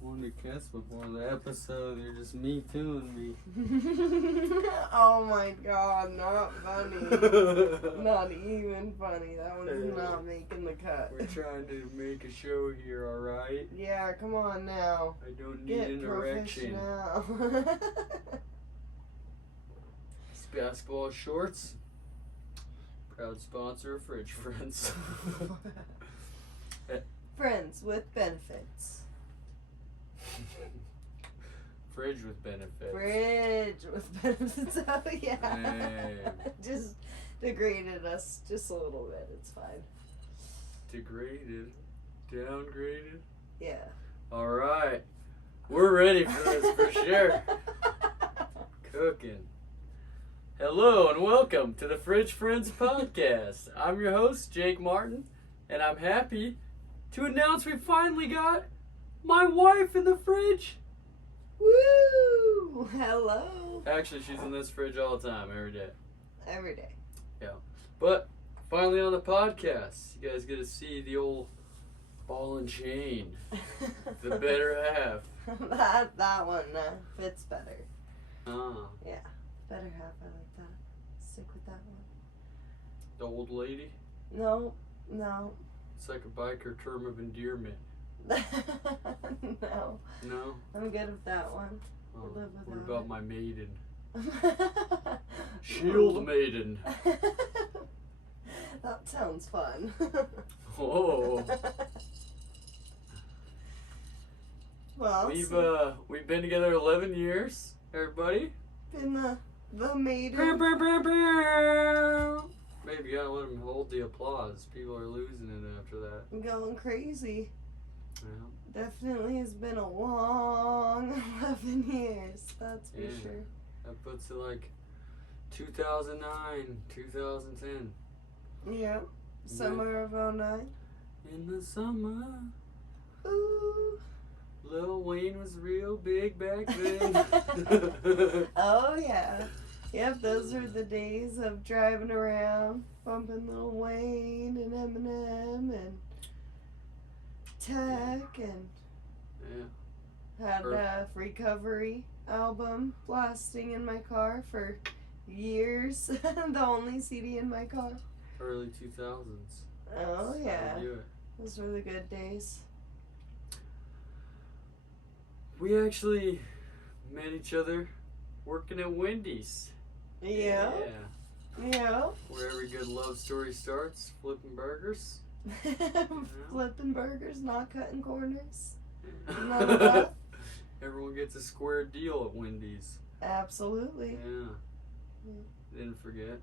Wanted to kiss before the episode. You're just me tooing me. Oh my god, not funny. Not even funny. That one's not making the cut. We're trying to make a show here, alright? Yeah, come on now. I don't need an erection. These basketball shorts. Proud sponsor of Fridge Friends. Friends with benefits. Fridge with benefits. Fridge with benefits. Oh yeah. Hey. Just degraded us just a little bit. It's fine. Degraded. Downgraded. Yeah. Alright. We're ready for this for sure. Cooking. Hello and welcome to the Fridge Friends podcast. I'm your host, Jake Martin, and I'm happy to announce we finally got my wife in the fridge. Woo! Hello. Actually, she's in this fridge all the time, every day. Every day. Yeah. But finally on the podcast, you guys get to see the old ball and chain. The better half. That one fits better. Ah. Yeah. Better half. I like that. Stick with that one. The old lady? No. It's like a biker term of endearment. No. No? I'm good with that one. Oh, Live without what about it. my maiden? Shield maiden. That sounds fun. Oh. Well, We've been together 11 years, everybody. been the maiden. Maybe you gotta let them hold the applause. People are losing it after that. I'm going crazy. Yeah. Definitely has been a long 11 years. That's for Yeah. sure. That puts it like 2009, 2010. Yeah. Summer of 09. In the summer, Ooh. Lil Wayne was real big back then. Oh, yeah. Yep, those were the days of driving around, bumping Lil Wayne and Eminem and Tech, and Yeah. had a Recovery album blasting in my car for years. The only CD in my car. Early 2000s. Oh, That's yeah. how you do it. Those were the good days. We actually met each other working at Wendy's. Yeah. Yeah. Where every good love story starts, flipping burgers. Flipping burgers, not cutting corners. None of that. Everyone gets a square deal at Wendy's. Absolutely. Yeah. Didn't forget.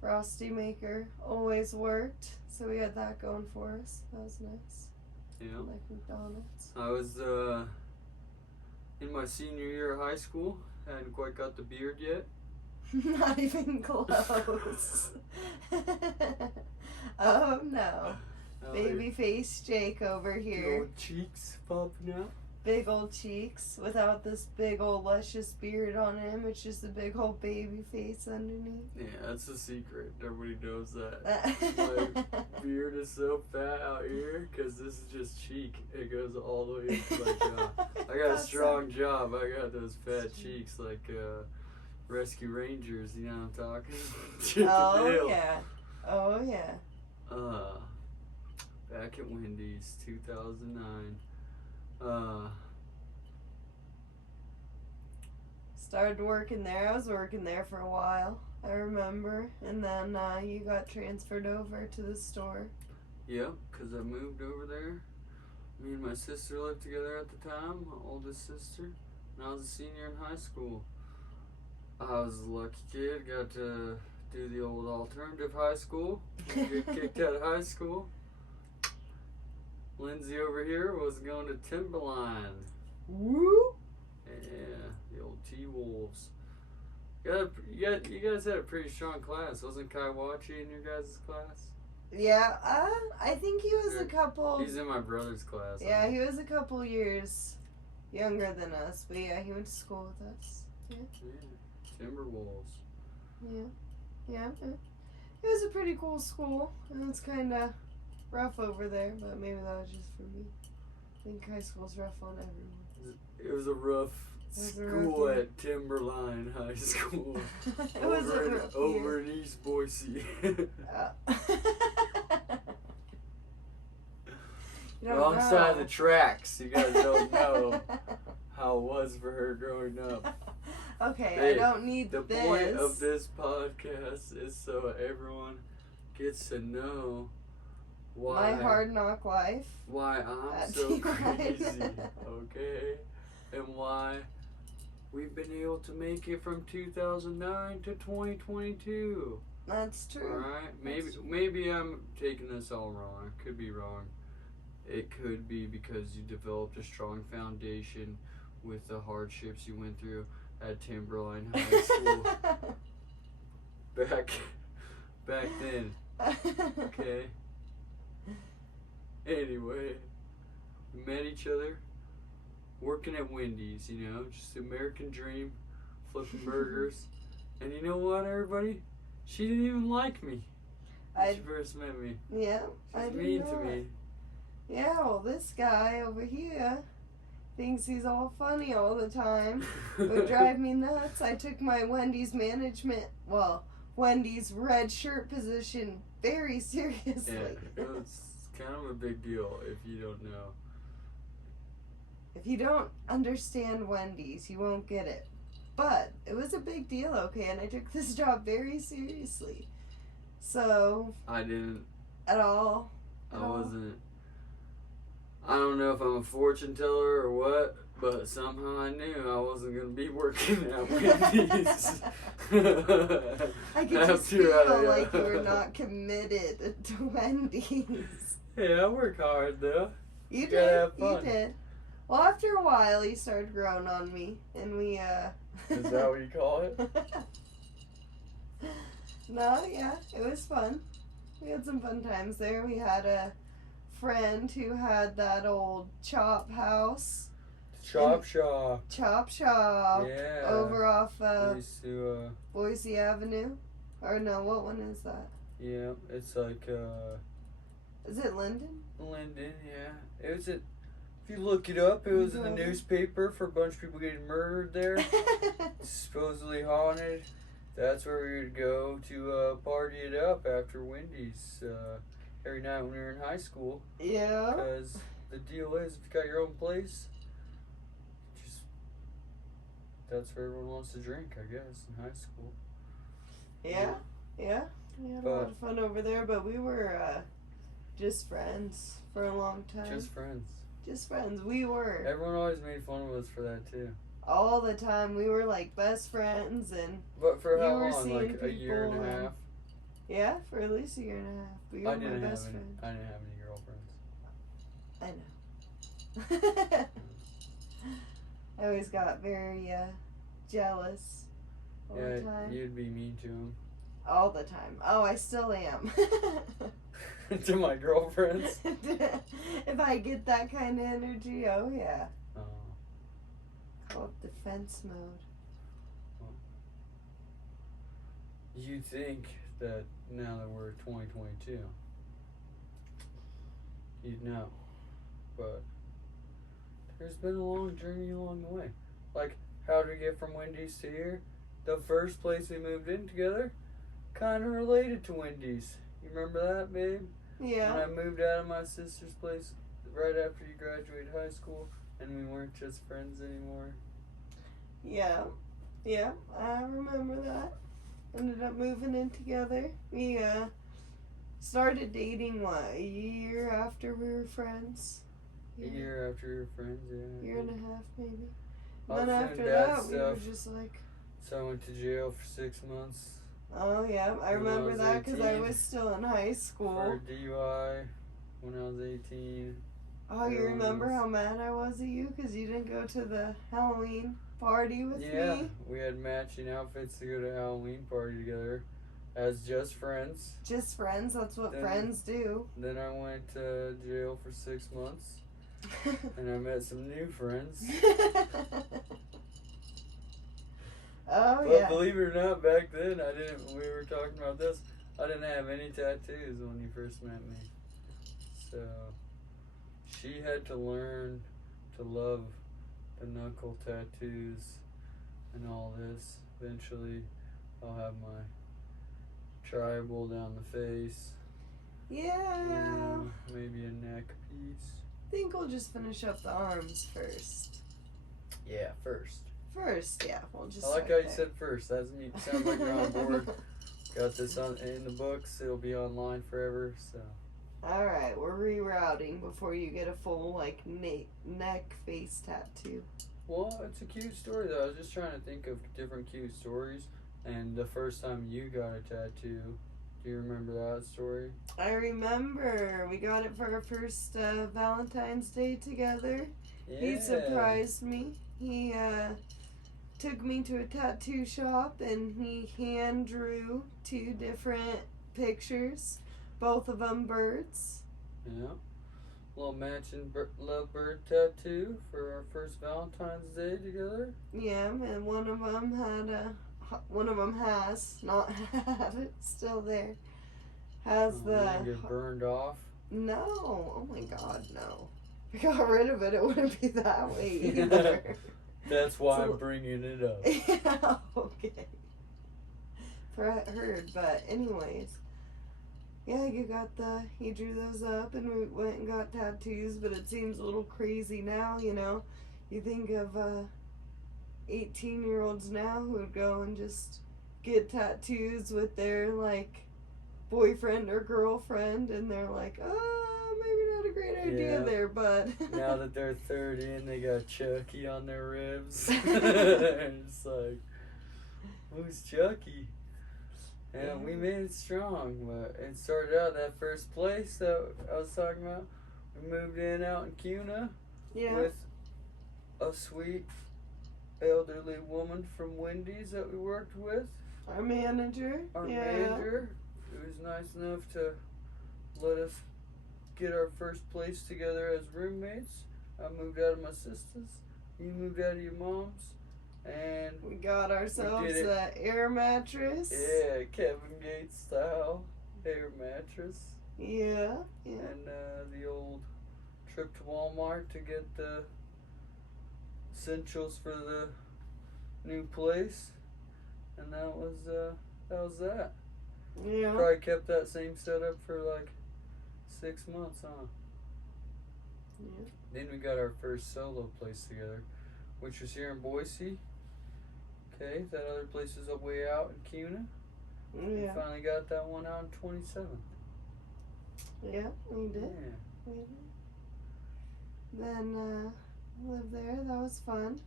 Frosty maker always worked, so we had that going for us. That was nice. Yeah. Like McDonald's. I was in my senior year of high school. I hadn't quite got the beard yet. Not even close. Oh no. Baby face Jake over Big here. old cheeks popping out. Big old cheeks without this big old luscious beard on him. It's just a big old baby face underneath. Yeah, that's a secret. Everybody knows that. My beard is so fat out here because this is just cheek. It goes all the way into my jaw. I got a strong job. I got those fat cheeks like Rescue Rangers. You know what I'm talking? Chip and Oh Dale. yeah. Oh yeah. Back at Wendy's, 2009. Started working there. I was working there for a while, I remember. And then you got transferred over to the store. Yep, because I moved over there. Me and my sister lived together at the time, my oldest sister. And I was a senior in high school. I was a lucky kid, got to do the old alternative high school. Get kicked out of high school. Lindsey over here was going to Timberline. Woo! Yeah, the old T-Wolves. You guys had a pretty strong class. Wasn't Kaiwachi in your guys' class? Yeah, I think he was a couple... He's in my brother's class. Yeah, he was a couple years younger than us. But yeah, he went to school with us. Yeah. Timberwolves. Yeah. It was a pretty cool school. And it's kind of rough over there, but maybe that was just for me. I think high school's rough on everyone. It was a rough school at Timberline High School. It was a rough over in East Boise. Wrong side of the tracks. You guys don't know how it was for her growing up. Okay, Hey, I don't need the this. point of this podcast is so everyone gets to know why my hard knock life. Why I'm so crazy, okay? And why we've been able to make it from 2009 to 2022. That's true. Alright? Maybe I'm taking this all wrong. I could be wrong. It could be because you developed a strong foundation with the hardships you went through at Timberline High School. back then. Okay? Anyway, we met each other working at Wendy's, you know, just the American dream, flipping burgers. And you know what, everybody? She didn't even like me when she first met me. Yeah, she was mean to me. Yeah, well, this guy over here thinks he's all funny all the time. Would drive me nuts. I took my Wendy's Wendy's red shirt position very seriously. Yeah, it was kind of a big deal if you don't know. If you don't understand Wendy's, you won't get it. But it was a big deal, okay, and I took this job very seriously. So I didn't. At all. I wasn't. I don't know if I'm a fortune teller or what, but somehow I knew I wasn't going to be working at Wendy's. I could just feel like you were not committed to Wendy's. Yeah, I work hard though. You did. You did. Well, after a while, you started growing on me, and we, Is that what you call it? No, yeah, it was fun. We had some fun times there. We had a friend who had that old chop house. Chop shop. Chop shop. Yeah. Over off Boise Avenue. Or no, what one is that? Yeah, it's like Is it Linden? Linden, yeah. It was if you look it up, it was in the newspaper for a bunch of people getting murdered there. Supposedly haunted. That's where we would go to party it up after Wendy's every night when we were in high school. Yeah. Because the deal is, if you got your own place, that's where everyone wants to drink, I guess, in high school. Yeah, yeah. We had a lot of fun over there, but we were just friends for a long time. Just friends. Just friends. We were. Everyone always made fun of us for that, too. All the time. We were like best friends, and but for how long? Like a year and a half? Yeah, for at least a year and a half. But you were my best friend. I didn't have any girlfriends. I know. I always got very jealous all the time. You'd be mean to him. All the time. Oh, I still am. To my girlfriends? If I get that kind of energy, oh yeah. Oh. Call it defense mode. You think that now that we're 2022, you'd know. But there's been a long journey along the way. Like, how did we get from Wendy's to here? The first place we moved in together kind of related to Wendy's. You remember that, babe? Yeah. When I moved out of my sister's place right after you graduated high school and we weren't just friends anymore. Yeah. Yeah, I remember that. Ended up moving in together. We started dating, what, a year after we were friends? Yeah. A year after we were friends, yeah. Year and a half, maybe. And then after that, we were just like... So I went to jail for 6 months. Oh, yeah. I remember that because I was still in high school. For DUI when I was 18. Oh, you remember how mad I was at you because you didn't go to the Halloween party with me? Yeah, we had matching outfits to go to a Halloween party together as just friends. Just friends? That's what friends do. Then I went to jail for 6 months. And I met some new friends. Oh, but believe it or not, back then, we were talking about this, I didn't have any tattoos when you first met me. she had to learn to love the knuckle tattoos and all this. Eventually, I'll have my tribal down the face. Yeah. Maybe a neck piece. I think we'll just finish up the arms first. Yeah, first. First, yeah. We'll just. I like how you said first. That sounds like you're on board. Got this in the books. It'll be online forever. So. All right, we're rerouting before you get a full like neck face tattoo. Well, it's a cute story though. I was just trying to think of different cute stories. And the first time you got a tattoo, do you remember that story? I remember. We got it for our first Valentine's Day together. Yeah. He surprised me. He took me to a tattoo shop and he hand drew 2 different pictures, both of them birds. Yeah. Little matching lovebird tattoo for our first Valentine's Day together. Yeah, and one of them has, not had, it's still there. Has Didn't get burned off? No. Oh my god, no. If I got rid of it, it wouldn't be that way either. That's why I'm bringing it up. Yeah, okay. Heard, but anyways. Yeah, he drew those up and we went and got tattoos, but it seems a little crazy now, you know. You think of 18-year-olds now who would go and just get tattoos with their, like, boyfriend or girlfriend, and they're like, oh, maybe not a great idea there, but... Now that they're 30 and they got Chucky on their ribs, it's like, who's Chucky? And we made it strong, but it started out that first place that I was talking about. We moved in out in Cuna with a sweet elderly woman from Wendy's that we worked with. Our manager. Our manager. It was nice enough to let us get our first place together as roommates. I moved out of my sister's. You moved out of your mom's. And we got ourselves an air mattress. Yeah, Kevin Gates style air mattress. Yeah. And the old trip to Walmart to get the essentials for the new place. And that was that. Yeah. Probably kept that same setup for like 6 months, huh? Yeah. Then we got our first solo place together, which was here in Boise. Okay, that other place is way out in Cuna. Yeah. We finally got that one out on 27th. Yeah, we did. Yeah. We did. Then lived there. That was fun.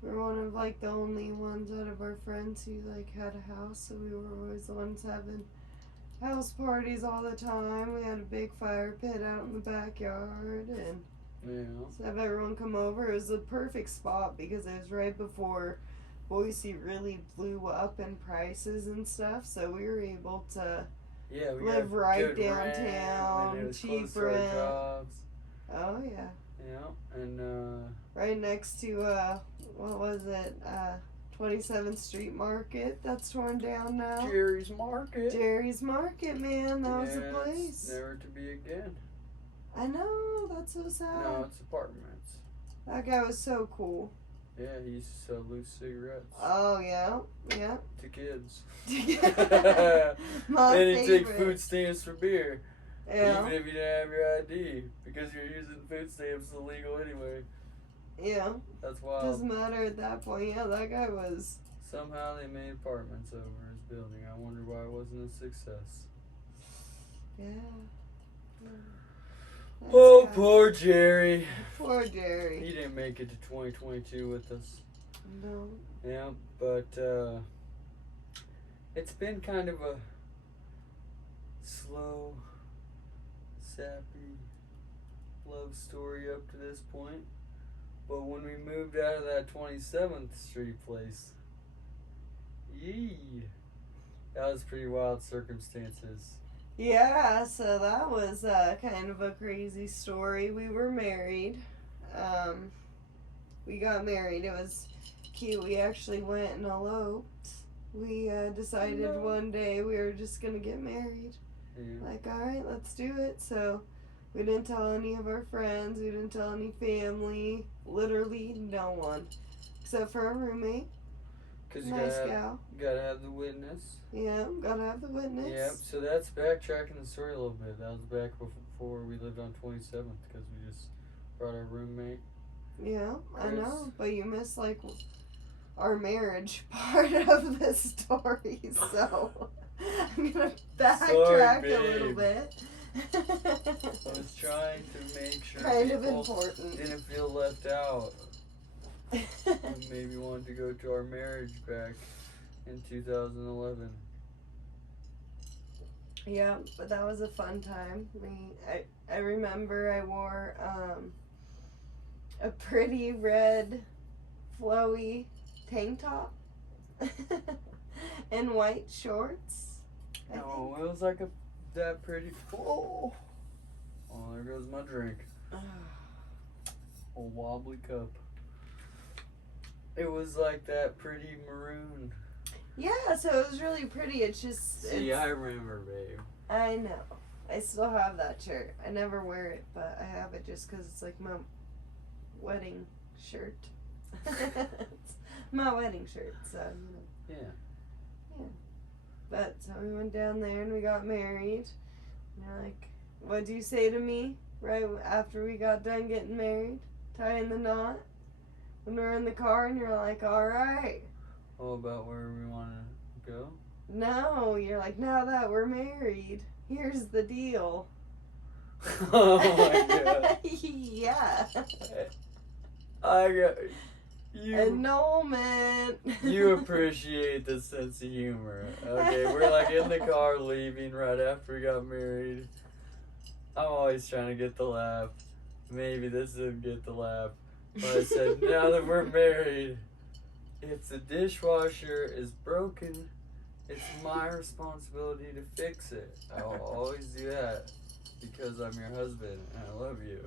We were one of like the only ones out of our friends who like had a house, so we were always the ones having house parties all the time. We had a big fire pit out in the backyard and so have everyone come over. It was the perfect spot because it was right before Boise really blew up in prices and stuff, so we were able to live right downtown, cheap rent. Oh yeah. Yeah, and right next to what was it? 27th Street Market. That's torn down now. Jerry's Market. Jerry's Market, man, that was the place. It's never to be again. I know, that's so sad. No, it's apartments. That guy was so cool. Yeah, he used to sell loose cigarettes. Oh, yeah. To kids. My and favorite. he'd take food stamps for beer. Yeah. Even if you didn't have your ID. Because you're using food stamps illegal anyway. Yeah. That's wild. Doesn't matter at that point. Yeah, that guy was... Somehow they made apartments over his building. I wonder why it wasn't a success. Yeah. Oh, poor Jerry. Poor Jerry. He didn't make it to 2022 with us. No. Yeah, but it's been kind of a slow, sappy love story up to this point. But when we moved out of that 27th Street place, that was pretty wild circumstances. Yeah, so that was kind of a crazy story. We were married. We got married. It was cute. We actually went and eloped. We decided one day we were just going to get married. Yeah. Like, all right, let's do it. So We didn't tell any of our friends. We didn't tell any family. Literally no one. Except for our roommate. Because you Nice gal. gotta have the witness. Yeah, gotta have the witness. Yep, so that's backtracking the story a little bit. That was back before we lived on 27th because we just brought our roommate. Yeah, I know. But you missed, like, our marriage part of the story, so I'm gonna backtrack a little bit. I was trying to make sure kind of people important. didn't feel left out. And maybe wanted to go to our marriage back in 2011. Yeah, but that was a fun time. I remember I wore a pretty red flowy tank top and white shorts. No, it was like that pretty. Oh, there goes my drink. A wobbly cup. It was like that pretty maroon. Yeah, so it was really pretty. It's just. See, I remember, babe. I know. I still have that shirt. I never wear it, but I have it just because it's like my wedding shirt. It's my wedding shirt, so, you know. Yeah. But, so we went down there and we got married. And you're like, what'd you say to me right after we got done getting married? Tying the knot? When we were in the car and you're like, alright. All about where we want to go? No, you're like, now that we're married, here's the deal. Oh my god. Yeah. I got you. Annulment. You appreciate the sense of humor. Okay, we're like in the car leaving right after we got married. I'm always trying to get the laugh. Maybe this didn't get the laugh. But I said, now that we're married, if the dishwasher is broken, it's my responsibility to fix it. I'll always do that because I'm your husband and I love you.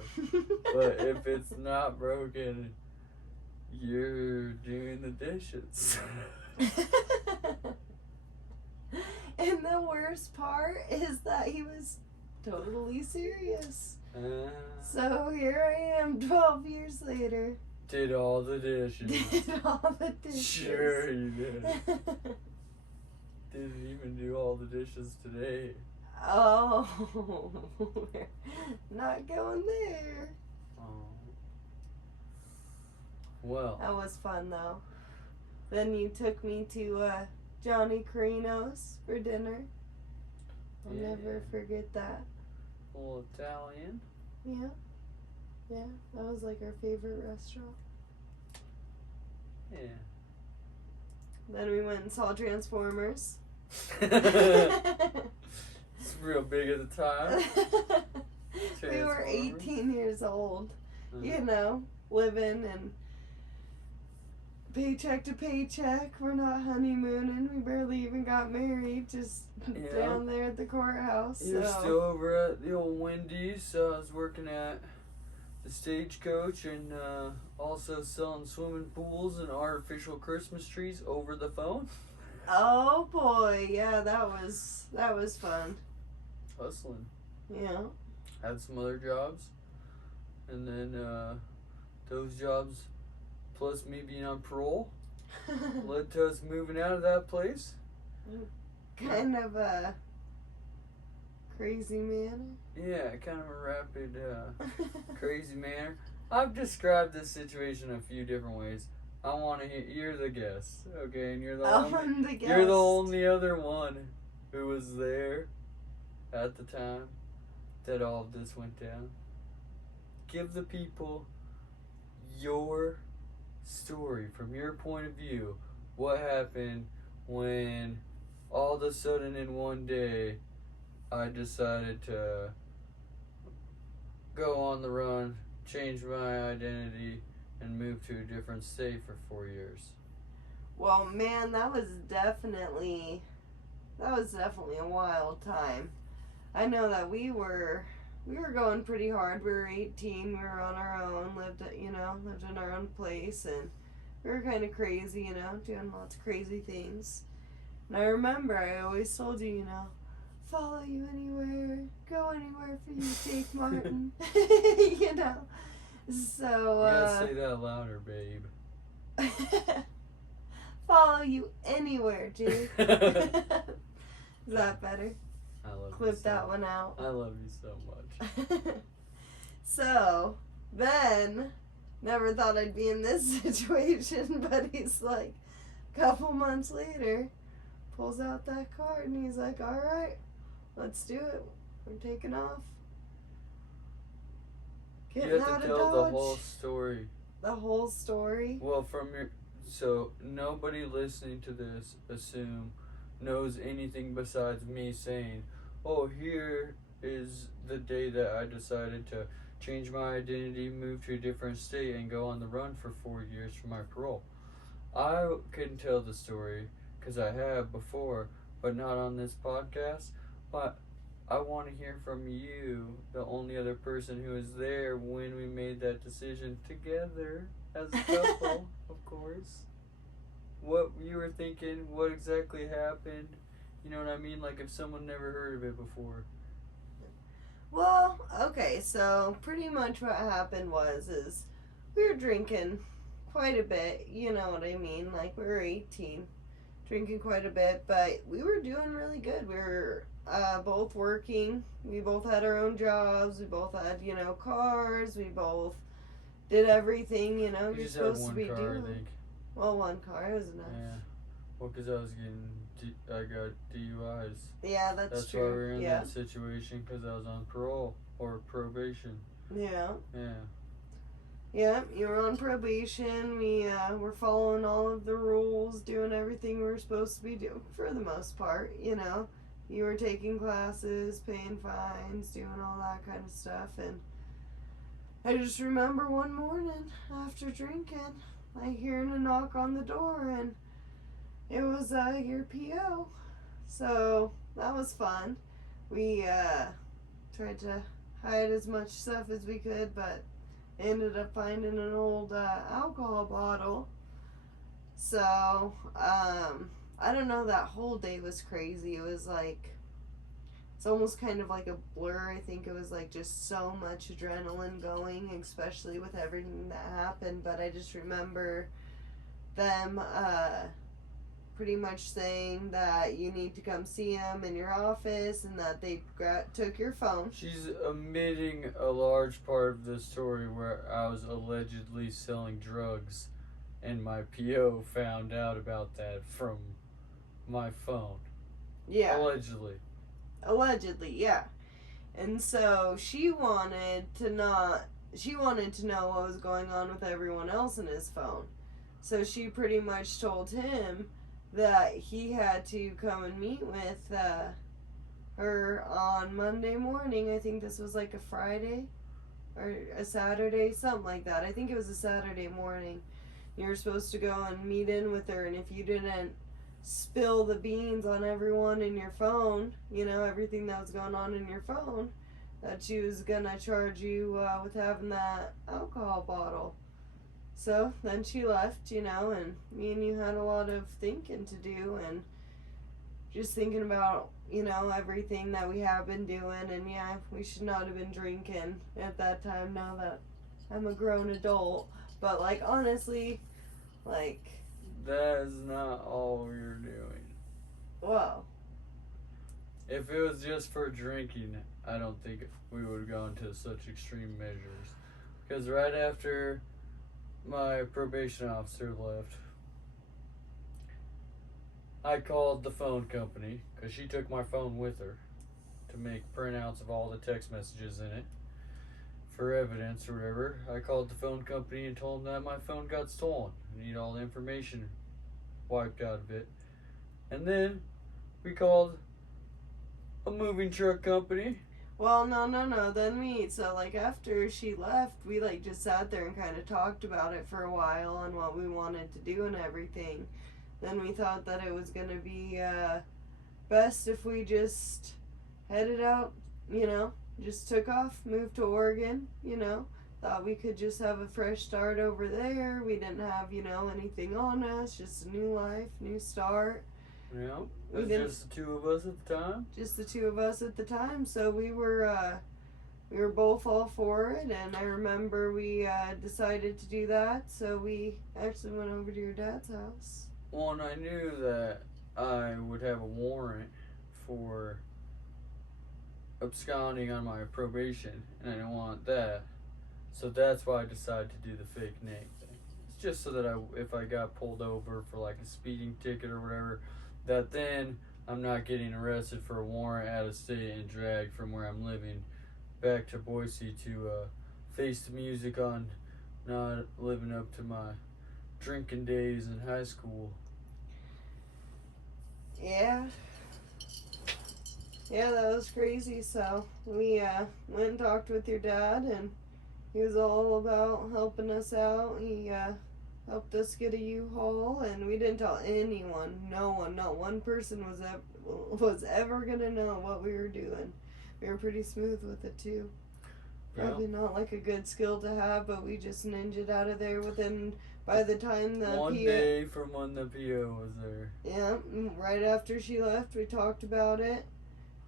But if it's not broken, you're doing the dishes. And the worst part is that he was totally serious. So here I am 12 years later. Did all the dishes. Did all the dishes. Sure you did. Didn't even do all the dishes today. Oh, we're not going there. Oh. Well. That was fun though. Then you took me to Johnny Carino's for dinner. I'll never forget that. A little Italian. Yeah. Yeah, that was like our favorite restaurant. Yeah. Then we went and saw Transformers. It's real big at the time. We were 18 years old, you know, living and paycheck to paycheck. We're not honeymooning. We barely even got married, just down there at the courthouse. You're still over at the old Wendy's. So I was working at the Stagecoach and also selling swimming pools and artificial Christmas trees over the phone. Oh boy, yeah, that was fun. Hustling. Yeah. Had some other jobs, and then those jobs, plus me being on parole, led to us moving out of that place. Kind of a crazy manner. Yeah, kind of a rapid, crazy manner. I've described this situation a few different ways. I want to hear. You're the guest, okay? And you're the only. Guest. You're the only other one who was there at the time that all of this went down. Give the people your story from your point of view. What happened when all of a sudden in one day I decided to go on the run, change my identity, and move to a different state for 4 years? Well, man, that was definitely a wild time. I know that we were going pretty hard. We were 18. We were on our own. Lived in our own place, and we were kind of crazy, doing lots of crazy things. And I remember I always told you, follow you anywhere, go anywhere for you, Jake Martin. You know. So, you gotta say that louder, babe. Follow you anywhere, Jake. Is that better? I love Clip you so that one out. I love you so much. So, then, never thought I'd be in this situation, but he's like, a couple months later, pulls out that card and he's like, alright, let's do it. We're taking off. Getting You have out to of tell Dodge. the whole story. The whole story? Well, so nobody listening to this knows anything besides me saying, oh, here is the day that I decided to change my identity, move to a different state, and go on the run for 4 years for my parole. I can tell the story because I have before, but not on this podcast. But I want to hear from you, the only other person who was there when we made that decision together as a couple, of course. What you were thinking, what exactly happened, you know what I mean? Like if someone never heard of it before. Well, okay, so pretty much what happened is we were drinking quite a bit, you know what I mean? Like we were 18, drinking quite a bit, but we were doing really good. We were both working. We both had our own jobs. We both had, you know, cars. We both did everything, you know, you're supposed to be doing. I think. Well, one car, it was enough. Yeah. Well, because I got DUIs. Yeah, that's true. Why we were in yeah. that situation, because I was on parole or probation. Yeah. Yeah. Yeah, you were on probation. We were following all of the rules, doing everything we were supposed to be doing for the most part, you know. You were taking classes, paying fines, doing all that kind of stuff. And I just remember one morning after drinking, like hearing a knock on the door, and it was your PO. So that was fun. We tried to hide as much stuff as we could, but ended up finding an old alcohol bottle. So I don't know, that whole day was crazy. It was like, it's almost kind of like a blur. I think it was like just so much adrenaline going, especially with everything that happened. But I just remember them pretty much saying that you need to come see them in your office, and that they took your phone. She's omitting a large part of the story where I was allegedly selling drugs, and my PO found out about that from my phone. Yeah. Allegedly, yeah. And so she wanted to know what was going on with everyone else in his phone. So she pretty much told him that he had to come and meet with her on Monday morning. I think this was like a Friday or a Saturday, something like that. I think it was a Saturday morning. You were supposed to go and meet in with her, and if you didn't spill the beans on everyone in your phone, you know, everything that was going on in your phone, that she was gonna charge you with having that alcohol bottle. So then she left, you know, and me and you had a lot of thinking to do, and just thinking about, you know, everything that we have been doing. And yeah, we should not have been drinking at that time, now that I'm a grown adult. But like, honestly, like, that is not all we were doing. Well, if it was just for drinking, I don't think we would have gone to such extreme measures. Because right after my probation officer left, I called the phone company, because she took my phone with her to make printouts of all the text messages in it for evidence or whatever. I called the phone company and told them that my phone got stolen. I need all the information wiped out of it. And then we called a moving truck company. Well, no. Then so like after she left, we like just sat there and kind of talked about it for a while and what we wanted to do and everything. Then we thought that it was going to be best if we just headed out, you know, just took off, moved to Oregon, you know. Thought we could just have a fresh start over there. We didn't have, you know, anything on us, just a new life, new start. Yeah. It was just the two of us at the time? Just the two of us at the time. So we were both all for it, and I remember we decided to do that. So we actually went over to your dad's house. Well, and I knew that I would have a warrant for absconding on my probation, and I didn't want that. So that's why I decided to do the fake name thing. It's just so that if I got pulled over for like a speeding ticket or whatever, that then I'm not getting arrested for a warrant out of state and dragged from where I'm living back to Boise to face the music on not living up to my drinking days in high school. Yeah. Yeah, that was crazy. So we went and talked with your dad, and he was all about helping us out. He helped us get a U-Haul, and we didn't tell anyone. No one, not one person was ever gonna know what we were doing. We were pretty smooth with it too. Probably not like a good skill to have, but we just ninja'd out of there by the time the one day from when the PO was there. Yeah, right after she left, we talked about it,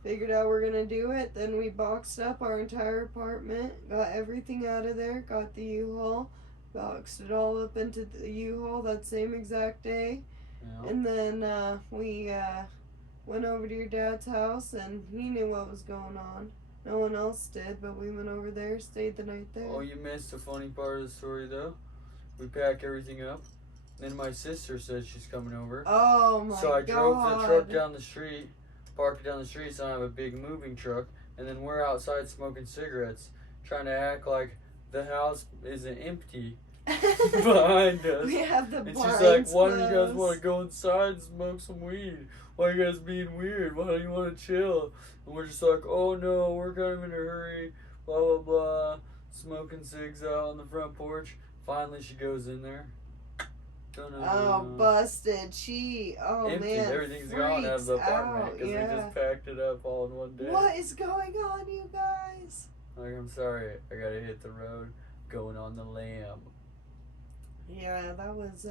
figured out we're gonna do it, then we boxed up our entire apartment, got everything out of there, got the U-Haul, boxed it all up into the U-Haul that same exact day, and then we went over to your dad's house, and he knew what was going on. No one else did, but we went over there, stayed the night there. Oh, you missed the funny part of the story, though. We pack everything up. Then my sister said she's coming over. Oh, my God. So I drove the truck down the street, parked it down the street so I have a big moving truck. And then we're outside smoking cigarettes, trying to act like the house isn't empty behind us. We have the and blinds she's like, why do you guys closed. want to go inside and smoke some weed? Why are you guys being weird? Why don't you want to chill? And we're just like, oh no, we're kind of in a hurry, blah, blah, blah. Smoking cigs out on the front porch. Finally, she goes in there. Oh, busted. Empty. Man. Everything's gone out of the apartment because yeah. we just packed it up all in one day. What is going on, you guys? Like, I'm sorry. I gotta hit the road. Going on the lam. Yeah, that was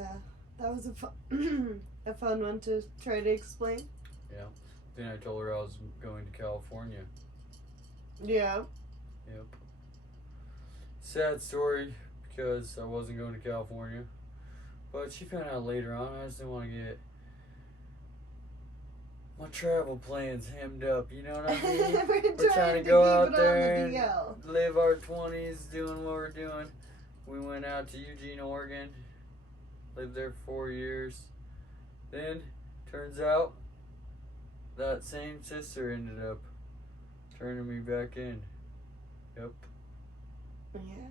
a fun one to try to explain. Yeah. Then I told her I was going to California. Yeah. Yep. Sad story because I wasn't going to California. But she found out later on. I just didn't want to get my travel plans hemmed up. You know what I mean? We're trying to go out there and live our 20s doing what we're doing. We went out to Eugene, Oregon. Lived there for 4 years. Then, turns out, that same sister ended up turning me back in. Yep. Yeah.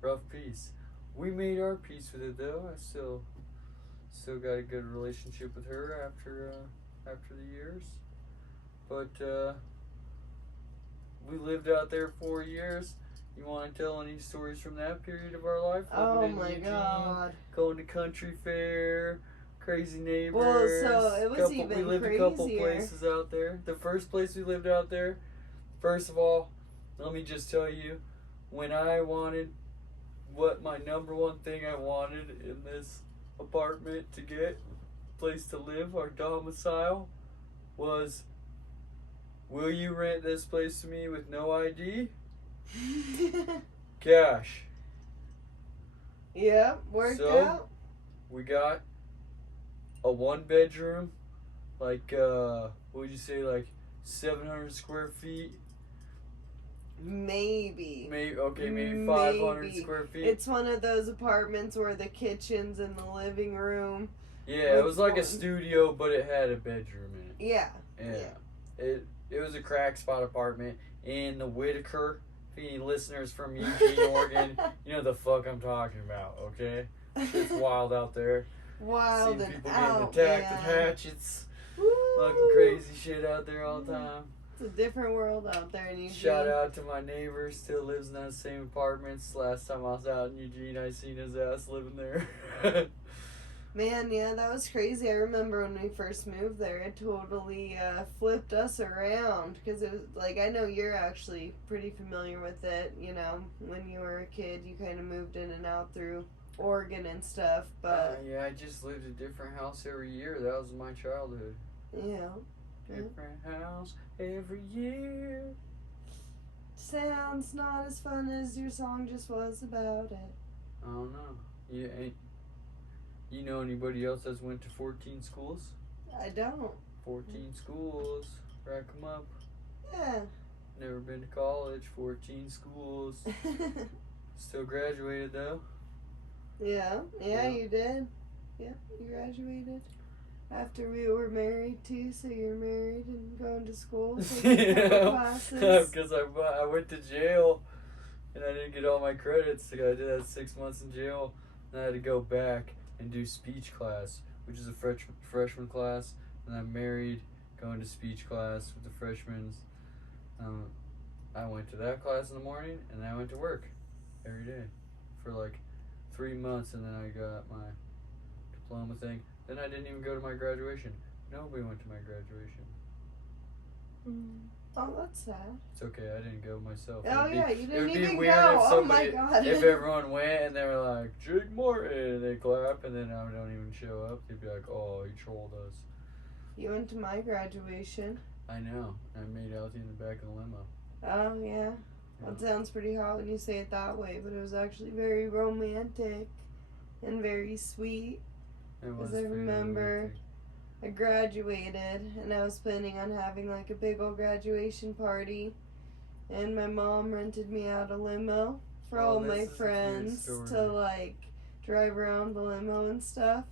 Rough piece. We made our peace with it though. I still got a good relationship with her after the years. But we lived out there 4 years. You want to tell any stories from that period of our life? Oh my God. Going to country fair, crazy neighbors. Well, so it was even we lived crazier. a couple places out there. The first place we lived out there, first of all, let me just tell you, when I wanted what my number one thing I wanted in this apartment to get, place to live, our domicile, was, will you rent this place to me with no ID? Cash. Yeah, worked out. We got a 1-bedroom, like, what would you say, like 700 square feet? Maybe 500 square feet. It's one of those apartments where the kitchen's in the living room. Yeah, it was like a studio, but it had a bedroom in it. Yeah. It was a crack spot apartment in the Whitaker. If any listeners from Eugene, Oregon, you know the fuck I'm talking about, okay? It's wild out there. Wild Seeing and people out, getting attacked with hatchets. Fucking crazy shit out there all the time. It's a different world out there in Eugene. Shout out to my neighbor, still lives in those same apartments. Last time I was out in Eugene, I seen his ass living there. Man, yeah, that was crazy. I remember when we first moved there, it totally flipped us around. Because it was, like, I know you're actually pretty familiar with it, you know. When you were a kid, you kind of moved in and out through Oregon and stuff, but... yeah, I just lived a different house every year. That was my childhood. Yeah. Different house every year. Sounds not as fun as your song just was about it. I don't know. You know anybody else that's went to 14 schools? I don't. 14 schools. Rack 'em up. Yeah. Never been to college. 14 schools. Still graduated though. Yeah, you did. Yeah, you graduated. After we were married too, so you're married and going to school, taking classes. Because I went to jail and I didn't get all my credits. So I did that 6 months in jail, and I had to go back and do speech class, which is a freshman class. And I'm married, going to speech class with the freshmen. I went to that class in the morning, and then I went to work every day for like 3 months, and then I got my diploma thing. Then I didn't even go to my graduation. Nobody went to my graduation. Oh, that's sad. It's okay, I didn't go myself. Oh, yeah, you didn't even It would be weird go. if Oh, my somebody, God. if everyone went and they were like, Jake Martin, and they clap, and then I don't even show up. They'd be like, oh, you trolled us. You went to my graduation. I know. I made Elsie in the back of the limo. Oh, yeah. That sounds pretty hot when you say it that way, but it was actually very romantic and very sweet. Because I remember I graduated and I was planning on having like a big old graduation party, and my mom rented me out a limo for all my friends to like drive around the limo and stuff.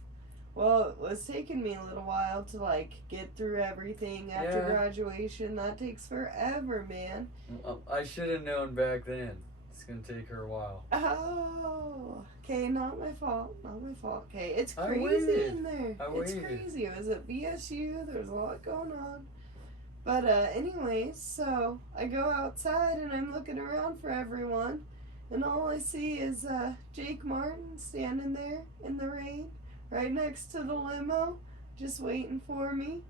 Well, it was taking me a little while to like get through everything after graduation. That takes forever, man. I should have known back then. It's gonna take her a while. Oh, okay, not my fault. Not my fault. Okay, it's crazy in there. It's crazy. It was at BSU. There was a lot going on. But anyways, so I go outside and I'm looking around for everyone, and all I see is Jake Martin standing there in the rain, right next to the limo, just waiting for me.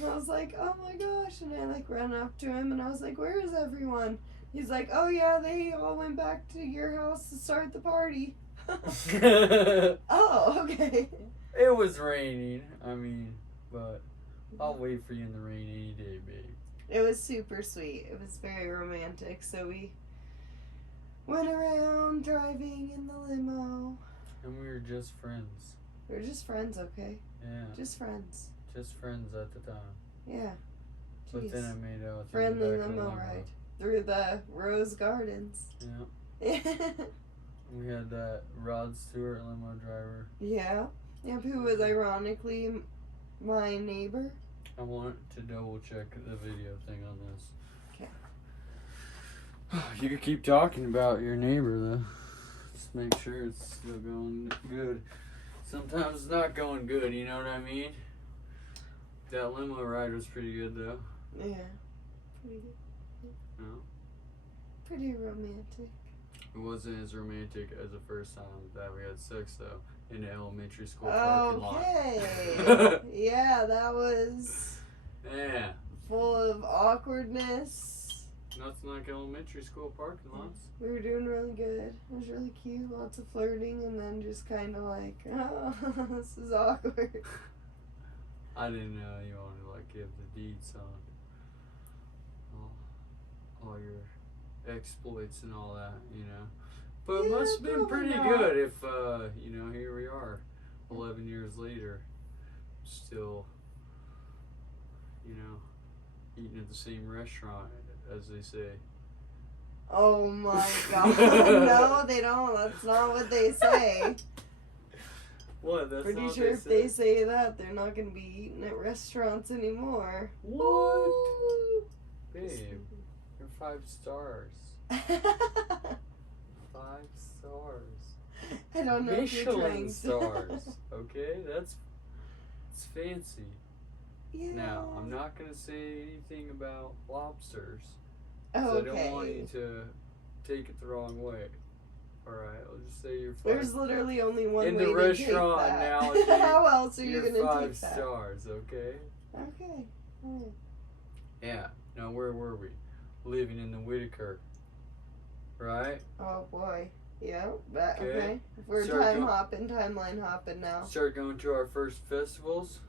And I was like, oh my gosh, and I like ran up to him and I was like, where is everyone? He's like, oh yeah, they all went back to your house to start the party. Oh, okay. It was raining, but I'll wait for you in the rain any day, babe. It was super sweet. It was very romantic. So we went around driving in the limo. And we were just friends. We were just friends, okay? Yeah. Just friends. Just friends at the time. Yeah. But Jeez. then I made out with friendly limo ride through the Rose Gardens. Yeah. We had that Rod Stewart limo driver. Yeah. Yep, who was ironically my neighbor. I want to double check the video thing on this. Okay. You could keep talking about your neighbor though. Just make sure it's still going good. Sometimes it's not going good, you know what I mean? That limo ride was pretty good though. Yeah. Pretty good. No? Pretty romantic. It wasn't as romantic as the first time that we had sex though, in the elementary school parking lot. Okay. Yeah, that was full of awkwardness. Nothing like elementary school parking lots. We were doing really good. It was really cute. Lots of flirting, and then just kind of like, oh, this is awkward. I didn't know you wanted to like give the deeds on all your exploits and all that, you know. But it must have been pretty good if, here we are, 11 years later, still, eating at the same restaurant, as they say. Oh my God. No, they don't. That's not what they say. What? That's pretty not sure what if they say that, they're not going to be eating at restaurants anymore. What? Babe, you're 5 stars. 5 stars. I don't know if you're trying Michelin stars. Okay, that's fancy. Yeah. Now, I'm not going to say anything about lobsters. Oh, okay. I don't want you to take it the wrong way. Alright, I'll just say you're 5. There's literally only one in way the to restaurant take that. analogy. How else are you going to take 5 that? stars, okay? Okay. Right. Yeah. Now, where were we? Living in the Whitaker. Right? Oh, boy. Yeah, but Okay. okay. We're timeline hopping now. Start going to our first festivals.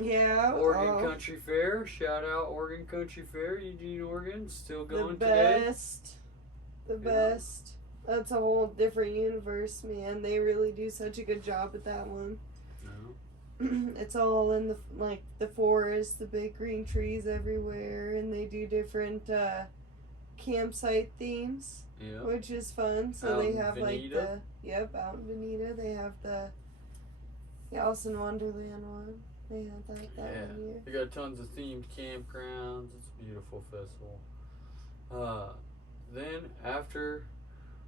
Yeah. Oregon Country Fair. Shout out Oregon Country Fair, Eugene, Oregon. Still going the today. best. The best. That's a whole different universe, man. They really do such a good job at that one. No. It's all in the forest, the big green trees everywhere, and they do different campsite themes, which is fun. So out they have Veneta. out in Veneta. They have the Alice in Wonderland one. They had that one year. They got tons of themed campgrounds. It's a beautiful festival. Then after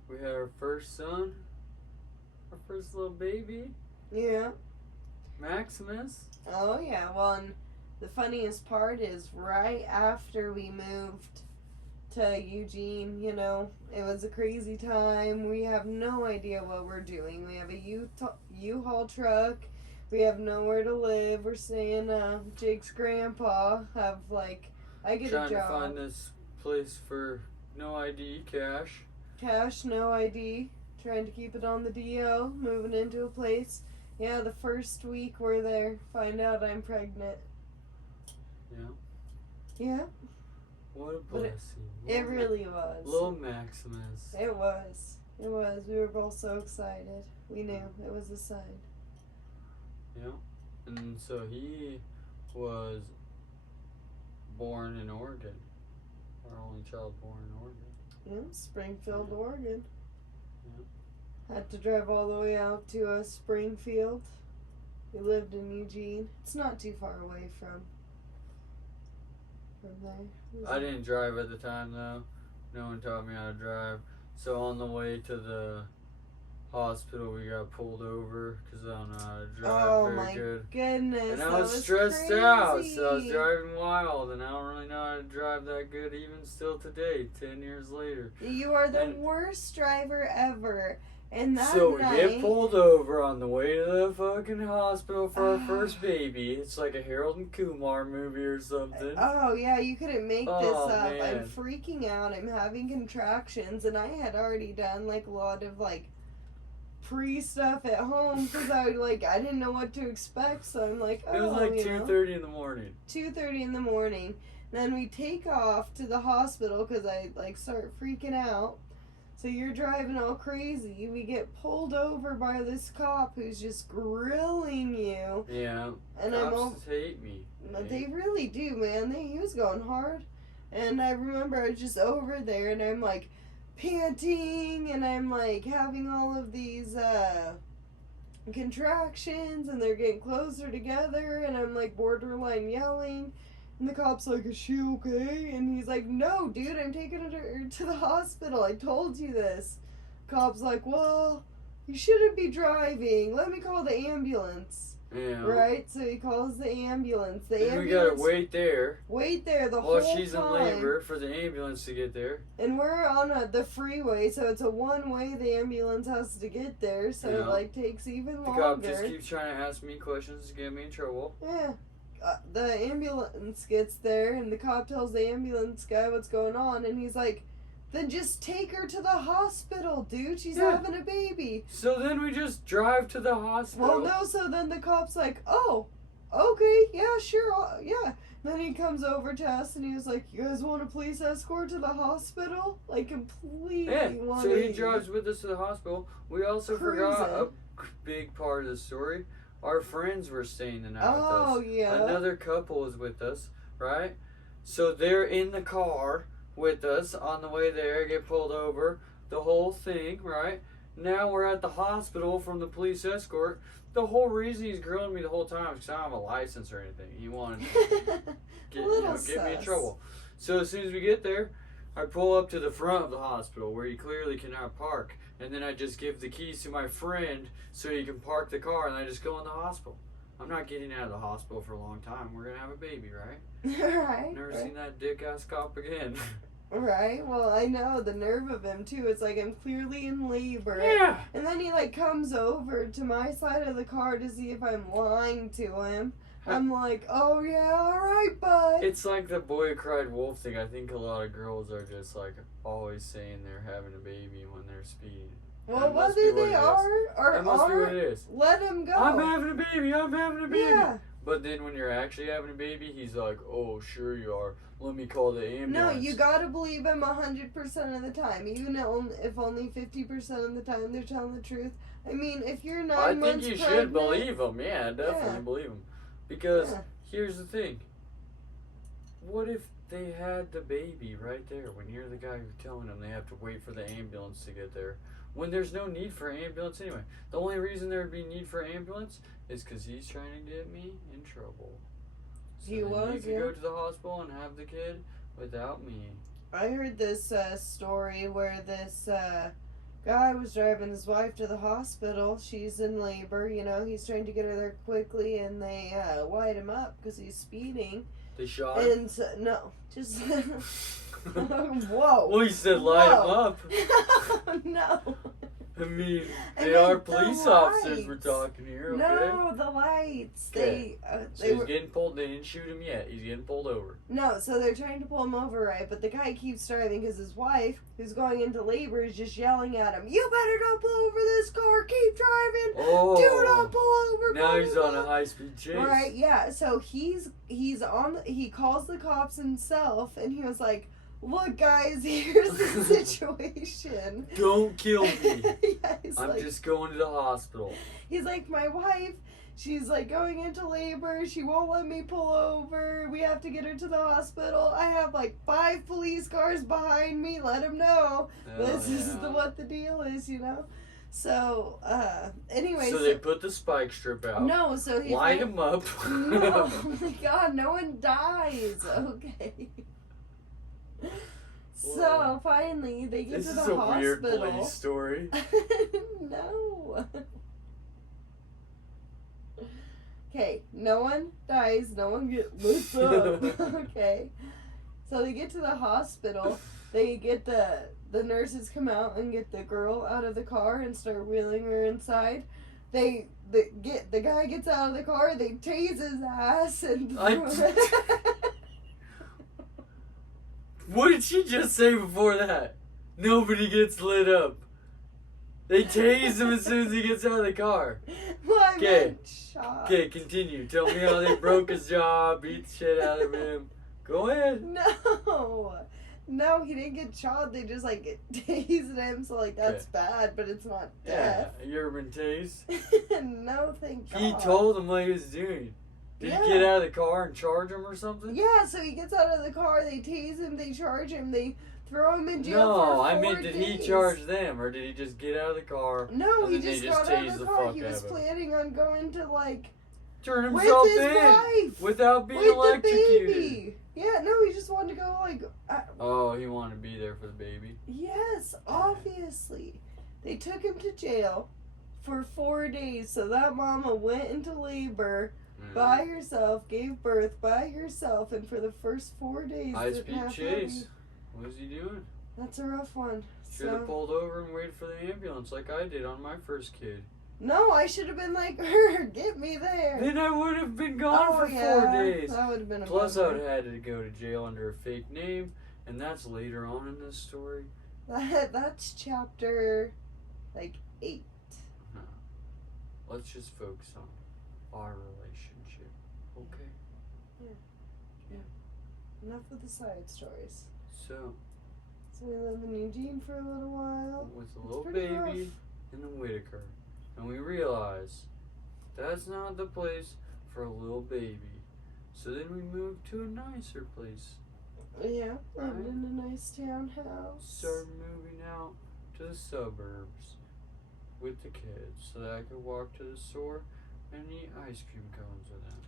we had our first son, our first little baby. Yeah. Maximus. Oh yeah. Well, and the funniest part is right after we moved to Eugene, you know, it was a crazy time. We have no idea what we're doing. We have a U-Haul truck. We have nowhere to live. We're staying Jake's grandpa. I get a job. Trying to find this place for no ID, cash. Cash, no ID. Trying to keep it on the DL. Moving into a place. Yeah, the first week we're there. Find out I'm pregnant. Yeah. Yeah. What a blessing. It really was. Little Maximus. It was. It was. We were both so excited. We knew it was a sign. Yeah. And so he was born in Oregon. Our only child born in Oregon. Yeah, Springfield, Oregon. Yeah. Had to drive all the way out to Springfield. We lived in Eugene. It's not too far away from there. I didn't drive at the time though. No one taught me how to drive. So on the way to the hospital, we got pulled over because I don't know how to drive very good. Goodness, and I was stressed out, so I was driving wild, and I don't really know how to drive that good even still today, 10 years later. You are the worst driver ever. And that so night, we get pulled over on the way to the fucking hospital for our first baby. It's like a Harold and Kumar movie or something. Oh yeah, you couldn't make this up. Man. I'm freaking out. I'm having contractions, and I had already done a lot of pre-stuff at home because I didn't know what to expect. So I'm like, oh, it was like 2:30 in the morning. 2:30 in the morning. Then we take off to the hospital because I start freaking out. So you're driving all crazy. We get pulled over by this cop who's just grilling you. Yeah. And cops hate me. They really do, man. He was going hard. And I remember I was just over there and I'm panting and I'm having all of these contractions and they're getting closer together and I'm borderline yelling. And the cop's like, is she okay? And he's like, no, dude, I'm taking her to the hospital. I told you this. Cop's like, well, you shouldn't be driving. Let me call the ambulance. Yeah. Right? So he calls the ambulance. The ambulance. We gotta wait there. Wait there the whole time. While she's in labor for the ambulance to get there. And we're on the freeway, so it's a one-way. The ambulance has to get there, so it takes even longer. The cop just keeps trying to ask me questions to get me in trouble. Yeah. The ambulance gets there, and the cop tells the ambulance guy what's going on, and he's like, then just take her to the hospital, dude. She's having a baby. So then we just drive to the hospital. Well, no, so then the cop's like, oh, okay, yeah, sure, yeah. Then he comes over to us, and he was like, you guys want a police escort to the hospital? Completely so he drives with us to the hospital. We also forgot a big part of the story. Our friends were staying the night with us. Oh, yeah. Another couple was with us, right? So they're in the car with us on the way there, get pulled over, the whole thing, right? Now we're at the hospital from the police escort. The whole reason he's grilling me the whole time is because I don't have a license or anything. He wanted to get me in trouble. So as soon as we get there, I pull up to the front of the hospital where you clearly cannot park. And then I just give the keys to my friend so he can park the car and I just go in the hospital. I'm not getting out of the hospital for a long time. We're going to have a baby, right? Right. Never seen that dick-ass cop again. Right? Well, I know the nerve of him, too. It's I'm clearly in labor. Yeah. And then he, comes over to my side of the car to see if I'm lying to him. I'm like, oh, yeah, all right, bud. It's like the boy who cried wolf thing. I think a lot of girls are just, always saying they're having a baby when they're speeding. Well, whether they are or that must be what it is. let him go. I'm having a baby. I'm having a baby. Yeah. But then when you're actually having a baby, he's like, "Oh, sure you are. Let me call the ambulance." No, you gotta believe him 100% of the time, even if only 50% of the time they're telling the truth. I mean, if you're 9 months I think you pregnant, should believe him. Yeah, definitely believe him. Because here's the thing. What if they had the baby right there when you're the guy who's telling them they have to wait for the ambulance to get there? When there's no need for ambulance anyway. The only reason there would be need for ambulance is because he's trying to get me in trouble. So he was, you could go to the hospital and have the kid without me. I heard this story where this guy was driving his wife to the hospital. She's in labor, you know. He's trying to get her there quickly, and they light him up because he's speeding. They shot him? And no, just whoa. Well, you said light him up. No. I mean, I they meant are the police officers we're lights. talking here, okay? No, the lights. Okay. So They he's were, getting pulled. They didn't shoot him yet. He's getting pulled over. no, so they're trying to pull him over, right? But the guy keeps driving because his wife, who's going into labor, is just yelling at him, "You better not pull over this car. Keep driving. Oh. Do not pull over." Now he's on a high-speed chase. Right, yeah. So he calls the cops himself, and he was like, "Look, guys, here's the situation. Don't kill me. Yeah, I'm just going to the hospital." He's like, "My wife, she's like going into labor. She won't let me pull over. We have to get her to the hospital. I have like 5 police cars behind me. Let him know this is what the deal is, you know." So, anyway. So they put the spike strip out. No, so he light him up. No, oh my God, no one dies. Okay. So finally, they get to the hospital. This is a weird police story. No. Okay, no one dies. No one gets lit up. Okay. So they get to the hospital. They get the nurses come out and get the girl out of the car and start wheeling her inside. The guy gets out of the car. They tase his ass and. What did she just say before that? Nobody gets lit up. They tase him as soon as he gets out of the car. Well, I meant shot. Okay, continue. Tell me how they broke his jaw, beat the shit out of him. Go ahead. No, he didn't get shot. They just like tased him, so like that's bad, but it's not death. Yeah, you ever been tased? No, thank God. He told him what he was doing. Did he get out of the car and charge him or something? Yeah, so he gets out of the car, they tase him, they charge him, they throw him in jail for 4 No, I meant did days. he charge them or did he just get out of the car? No, he and just they got out of tased the the car. fuck He out was of him? planning on going to like Turn himself with his in wife, without being with electrocuted. the baby. Yeah, no, he just wanted to go like. Oh, he wanted to be there for the baby. Yes, obviously. They took him to jail for 4 days. So that mama went into labor by herself, gave birth by herself, and for the first 4 days. High-speed chase. What was he doing? That's a rough one. Should have pulled over and waited for the ambulance like I did on my first kid. No, I should have been like her. Get me there. Then I would have been gone for 4 days. That would have been a Plus, I bummer. would have had to go to jail under a fake name, and that's later on in this story. That's chapter, 8. No. Let's just focus on our relationship, okay? Yeah. Enough with the side stories. So we live in Eugene for a little while. with a little baby in the Whitaker, and we realized that's not the place for a little baby. So then we moved to a nicer place. Yeah, lived in a nice townhouse. Started moving out to the suburbs with the kids so that I could walk to the store and eat ice cream cones with them.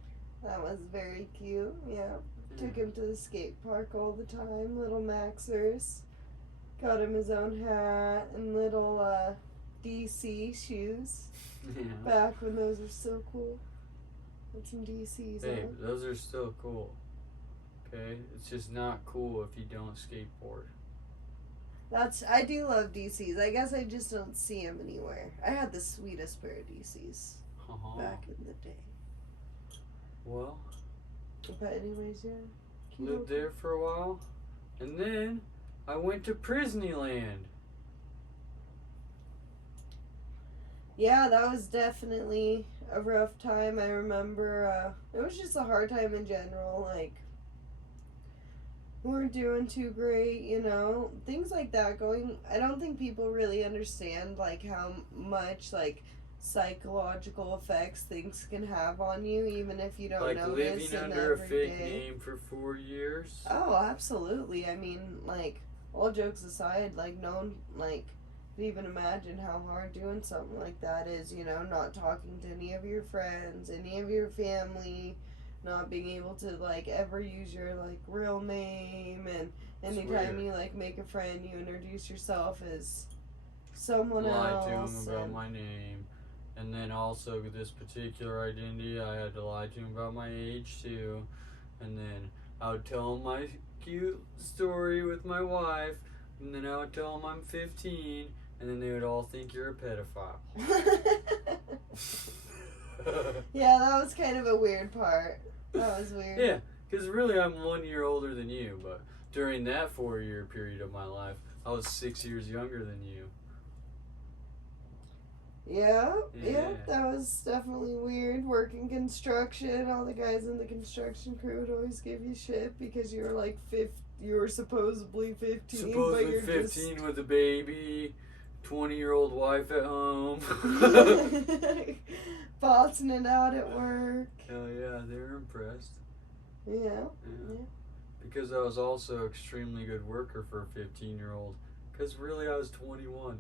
That was very cute, yeah. Took him to the skate park all the time, little Maxers. Got him his own hat and little DC shoes. Yeah. Back when those were so cool. With some DCs Babe, on. those are still cool. Okay? It's just not cool if you don't skateboard. I do love DCs. I guess I just don't see them anywhere. I had the sweetest pair of DCs back in the day. Well, But anyways, yeah. lived there for a while, and then I went to Prisneyland. Yeah, that was definitely a rough time. I remember it was just a hard time in general. Like, we weren't doing too great, you know, things like that. I don't think people really understand like how much like psychological effects things can have on you, even if you don't Like notice living in the under a fake everyday. name for 4 years. Oh, absolutely. I mean, like, all jokes aside, like, no one, like, can even imagine how hard doing something like that is, you know, not talking to any of your friends, any of your family, not being able to, like, ever use your, like, real name, and anytime you, like, make a friend, you introduce yourself as someone Lied else. to him about my name. And then also this particular identity, I had to lie to him about my age too. And then I would tell him my cute story with my wife. And then I would tell him I'm 15. And then they would all think you're a pedophile. Yeah, that was kind of a weird part. That was weird. Yeah, because really I'm 1 year older than you. But during that 4 year period of my life, I was 6 years younger than you. Yeah, that was definitely weird. Working construction, all the guys in the construction crew would always give you shit because you were like you were supposedly 15. Supposedly but you're 15 with a baby, 20-year-old wife at home. bossing it out at work. Hell yeah, they were impressed. Yeah. Because I was also an extremely good worker for a 15-year-old. Because really I was 21.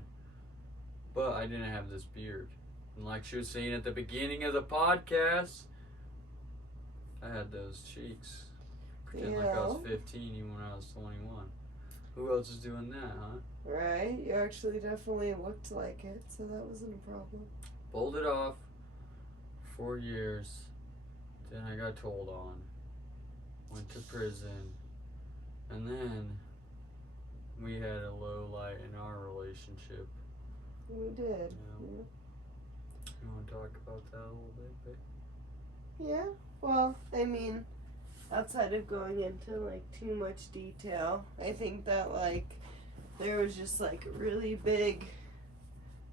But I didn't have this beard. And like she was saying at the beginning of the podcast, I had those cheeks. Pretend like I was 15 even when I was 21. Who else is doing that, huh? Right, you actually definitely looked like it, so that wasn't a problem. Pulled it off 4 years. Then I got told on. Went to prison. And then we had a low light in our relationship. We did. Yeah. You want to talk about that a little bit? Yeah. Well, I mean, outside of going into like too much detail, I think that like there was just like a really big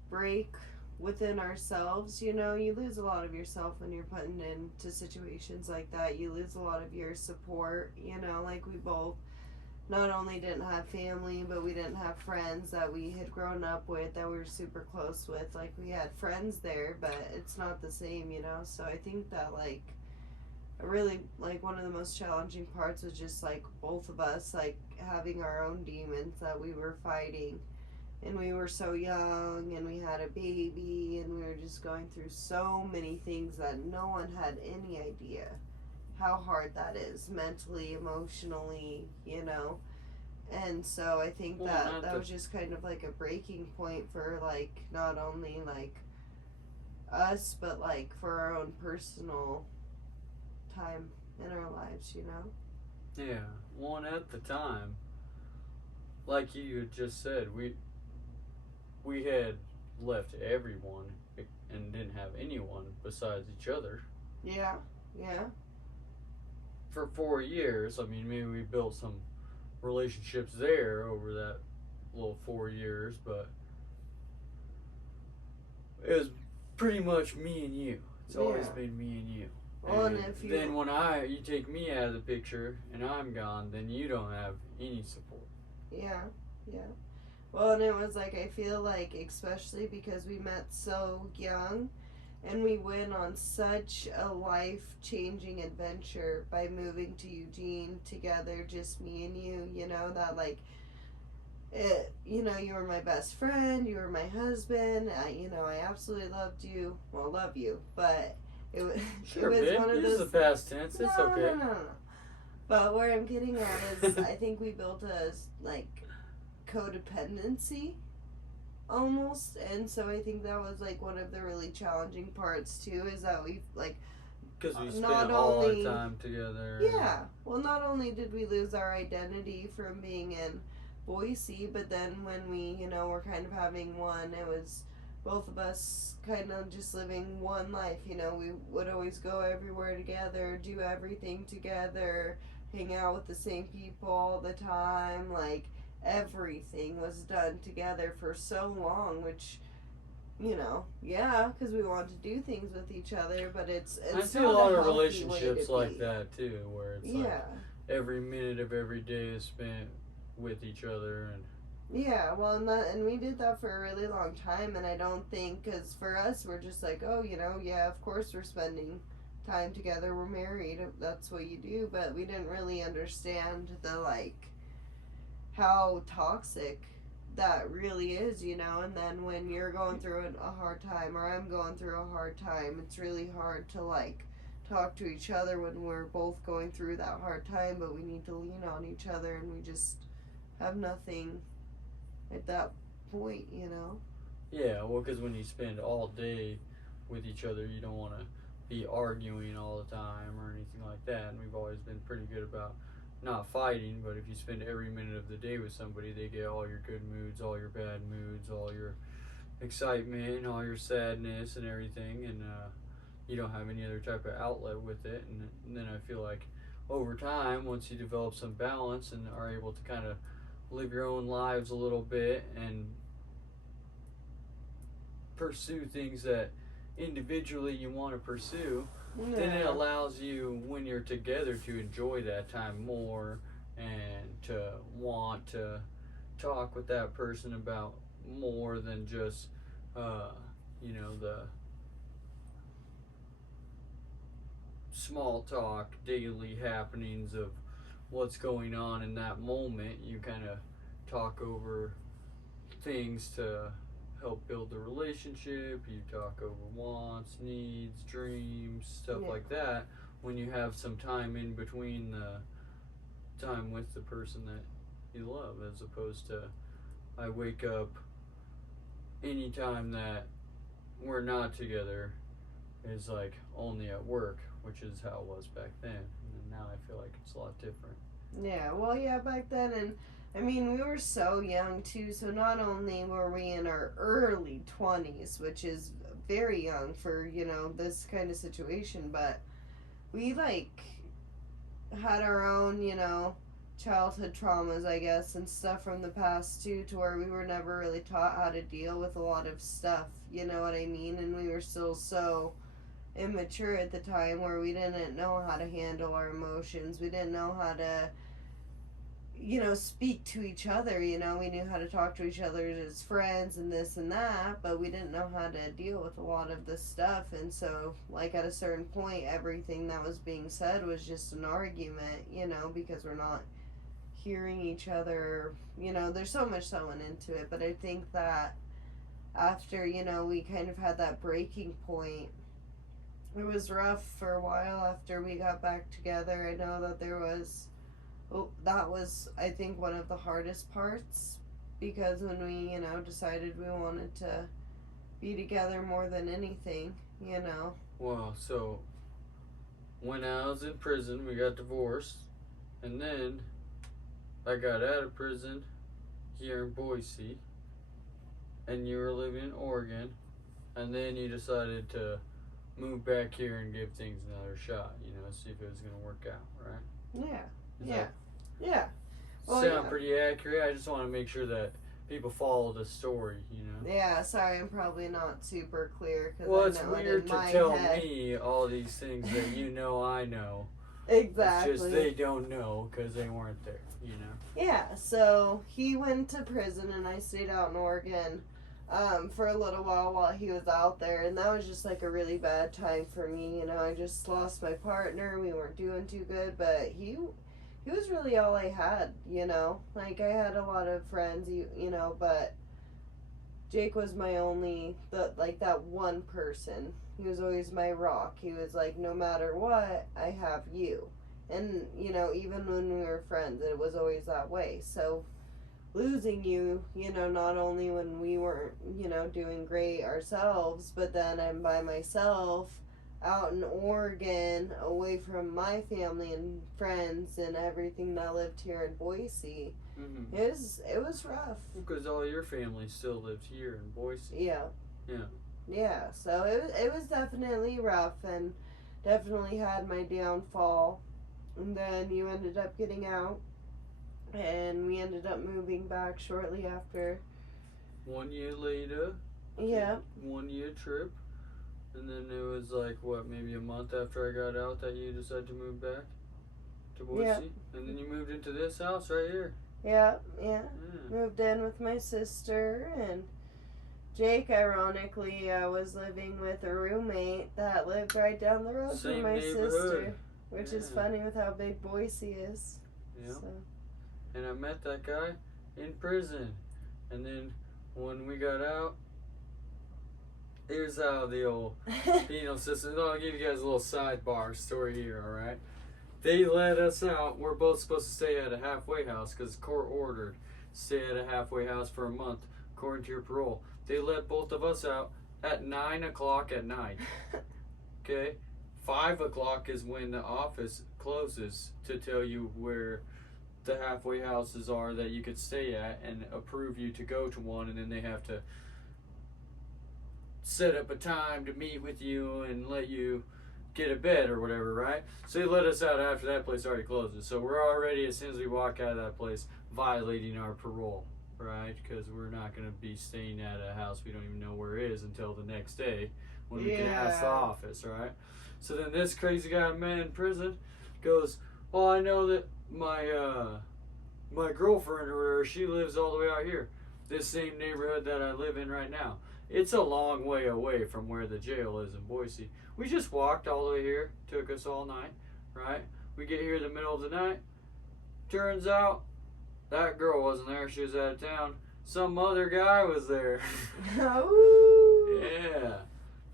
break within ourselves. You know, you lose a lot of yourself when you're put into situations like that. You lose a lot of your support. You know, like we both not only didn't have family, but we didn't have friends that we had grown up with, that we were super close with. Like, we had friends there, but it's not the same, you know? So I think that, like, really, like, one of the most challenging parts was just, like, both of us, like, having our own demons that we were fighting. And we were so young, and we had a baby, and we were just going through so many things that no one had any idea how hard that is mentally, emotionally, you know. And so I think that was just kind of like a breaking point for like not only like us, but like for our own personal time in our lives, you know. Yeah. Well, and at the time, like you had just said, we had left everyone and didn't have anyone besides each other. Yeah. For 4 years, I mean, maybe we built some relationships there over that little 4 years, but it was pretty much me and you. It's always been me and you. Well, and if then when you take me out of the picture and I'm gone, then you don't have any support. Yeah. Well, and it was like, I feel like, especially because we met so young, and we went on such a life-changing adventure by moving to Eugene together, just me and you know, that like, you know, you were my best friend, you were my husband, I absolutely loved you, well, love you, but it was, sure, it was babe. one of those... those... Use the past tense, it's okay. No. But where I'm getting at is, I think we built a, like, codependency almost, and so I think that was like one of the really challenging parts too, is that we like, because we spent all our time together. Yeah, well, not only did we lose our identity from being in Boise, but then when we, you know, were kind of having one, it was both of us kind of just living one life, you know. We would always go everywhere together, do everything together, hang out with the same people all the time, like everything was done together for so long, which yeah, because we want to do things with each other, but it's I see not a lot of healthy way relationships to like be. that too, where it's like every minute of every day is spent with each other, and Yeah, well, and we did that for a really long time, and I don't think, because for us, we're just like, oh, yeah, of course we're spending time together, we're married, that's what you do, but we didn't really understand the, like, how toxic that really is, and then when you're going through a hard time, or I'm going through a hard time, it's really hard to, like, talk to each other when we're both going through that hard time, but we need to lean on each other, and we just have nothing at that point. yeah, well, because when you spend all day with each other, you don't want to be arguing all the time or anything like that. And we've always been pretty good about not fighting, but if you spend every minute of the day with somebody, they get all your good moods, all your bad moods, all your excitement, all your sadness and everything, and you don't have any other type of outlet with it. And then I feel like over time, once you develop some balance and are able to kind of live your own lives a little bit and pursue things that individually you want to pursue, then it allows you, when you're together, to enjoy that time more and to want to talk with that person about more than just the small talk daily happenings of what's going on in that moment. You kind of talk over things to help build the relationship. You talk over wants, needs, dreams, stuff like that, when you have some time in between the time with the person that you love, as opposed to I wake up anytime that we're not together is like only at work, which is how it was back then. And now I feel like it's a lot different. Yeah, well, yeah, back then, and I mean, we were so young too, so not only were we in our early 20s, which is very young for, this kind of situation, but we, like, had our own, childhood traumas, I guess, and stuff from the past too, to where we were never really taught how to deal with a lot of stuff, you know what I mean? And we were still so immature at the time, where we didn't know how to handle our emotions. We didn't know how to, speak to each other. We knew how to talk to each other as friends and this and that, but we didn't know how to deal with a lot of this stuff. And so, like, at a certain point, everything that was being said was just an argument, because we're not hearing each other. There's so much that went into it, but I think that after, we kind of had that breaking point, it was rough for a while after we got back together. I know that that was, I think, one of the hardest parts, because when we, decided we wanted to be together more than anything, Well, so when I was in prison, we got divorced, and then I got out of prison here in Boise, and you were living in Oregon, and then you decided to move back here and give things another shot, see if it was going to work out, right? Yeah. Yeah. Well, sound pretty accurate? I just want to make sure that people follow the story, Yeah, sorry, I'm probably not super clear. Well, it's weird to tell me all these things that I know. Exactly. It's just they don't know because they weren't there, Yeah, so he went to prison and I stayed out in Oregon for a little while he was out there, and that was just like a really bad time for me. I just lost my partner. We weren't doing too good, but he was really all I had, like I had a lot of friends, but Jake was my only, that one person. He was always my rock. He was like, no matter what, I have you. And, even when we were friends, it was always that way. So losing you, not only when we weren't, doing great ourselves, but then I'm by myself out in Oregon, away from my family and friends and everything that lived here in Boise. Mm-hmm. It was rough. Because all your family still lived here in Boise. Yeah. Yeah, so it was definitely rough, and definitely had my downfall. And then you ended up getting out, and we ended up moving back shortly after. 1 year later. Yeah. 1 year trip. And then it was like, what, maybe a month after I got out that you decided to move back to Boise? Yeah. And then you moved into this house right here. Yeah. Moved in with my sister, and Jake, ironically, was living with a roommate that lived right down the road Same from my neighborhood. sister. Which is funny with how big Boise is. Yeah. So. And I met that guy in prison. And then when we got out, here's how the old penal system. I'll give you guys a little sidebar story here, alright? They let us out. We're both supposed to stay at a halfway house because court ordered stay at a halfway house for a month according to your parole. They let both of us out at 9 o'clock at night. Okay? 5 o'clock is when the office closes to tell you where the halfway houses are that you could stay at and approve you to go to one, and then they have to set up a time to meet with you and let you get a bed or whatever, right? So they let us out after that place already closes. So we're already, as soon as we walk out of that place, violating our parole, right? Because we're not going to be staying at a house we don't even know where it is until the next day when we can ask the office, right? So then this crazy guy I met in prison goes, well, I know that my girlfriend or whatever, she lives all the way out here, this same neighborhood that I live in right now. It's a long way away from where the jail is in Boise. We just walked all the way here. Took us all night, right? We get here in the middle of the night. Turns out that girl wasn't there. She was out of town. Some other guy was there. Yeah.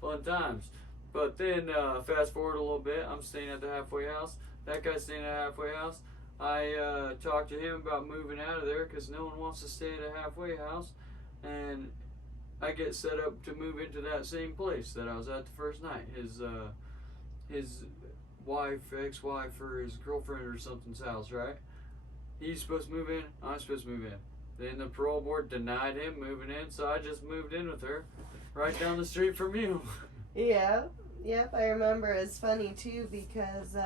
Fun times. But then, fast forward a little bit. I'm staying at the halfway house. That guy's staying at a halfway house. I talked to him about moving out of there because no one wants to stay at a halfway house. And I get set up to move into that same place that I was at the first night. His wife, ex-wife, or his girlfriend or something's house, right? He's supposed to move in. I'm supposed to move in. Then the parole board denied him moving in, so I just moved in with her, right down the street from you. Yeah. Yep. I remember. It's funny too because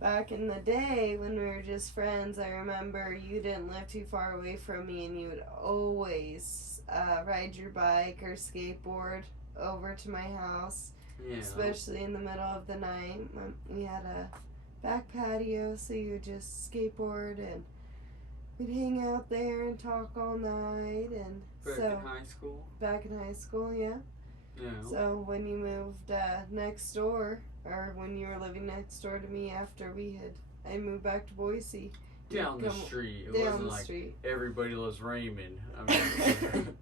back in the day when we were just friends, I remember you didn't live too far away from me, and you would always ride your bike or skateboard over to my house, especially in the middle of the night. We had a back patio, so you would just skateboard and we'd hang out there and talk all night. And back in high school? Back in high school, yeah. So when you moved next door, or when you were living next door to me after I moved back to Boise. Down the street. It wasn't like everybody loves Raymond. I mean,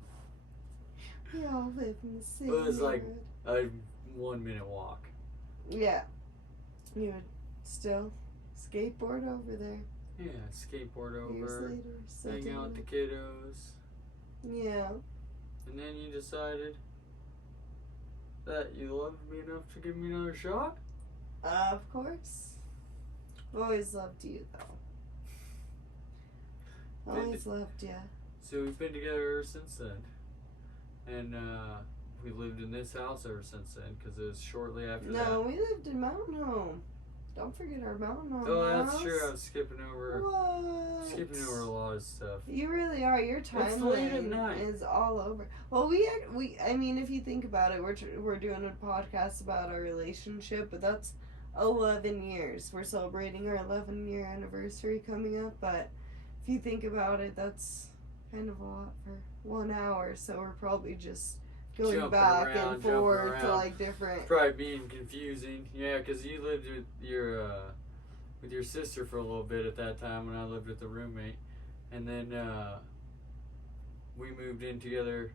we all live in the same it was like a 1 minute walk. Yeah. You would still skateboard over there. Yeah, skateboard Years over. later, Hang out with the kiddos. Yeah. And then you decided that you loved me enough to give me another shot? Of course. I've always loved you, though. Always loved you. So we've been together ever since then. And we lived in this house ever since then because it was shortly after that. No, we lived in Mountain Home. Don't forget our Mountain Home that's house. true. I was skipping over a lot of stuff. You really are. Your timeline is all over. Well, I mean, if you think about it, we're doing a podcast about our relationship, but that's 11 years. We're celebrating our 11-year anniversary coming up, but if you think about it, that's kind of a lot for 1 hour, so we're probably just going jumping back around, and forward to like different. Probably being confusing, yeah, because you lived with your sister for a little bit at that time when I lived with the roommate, and then we moved in together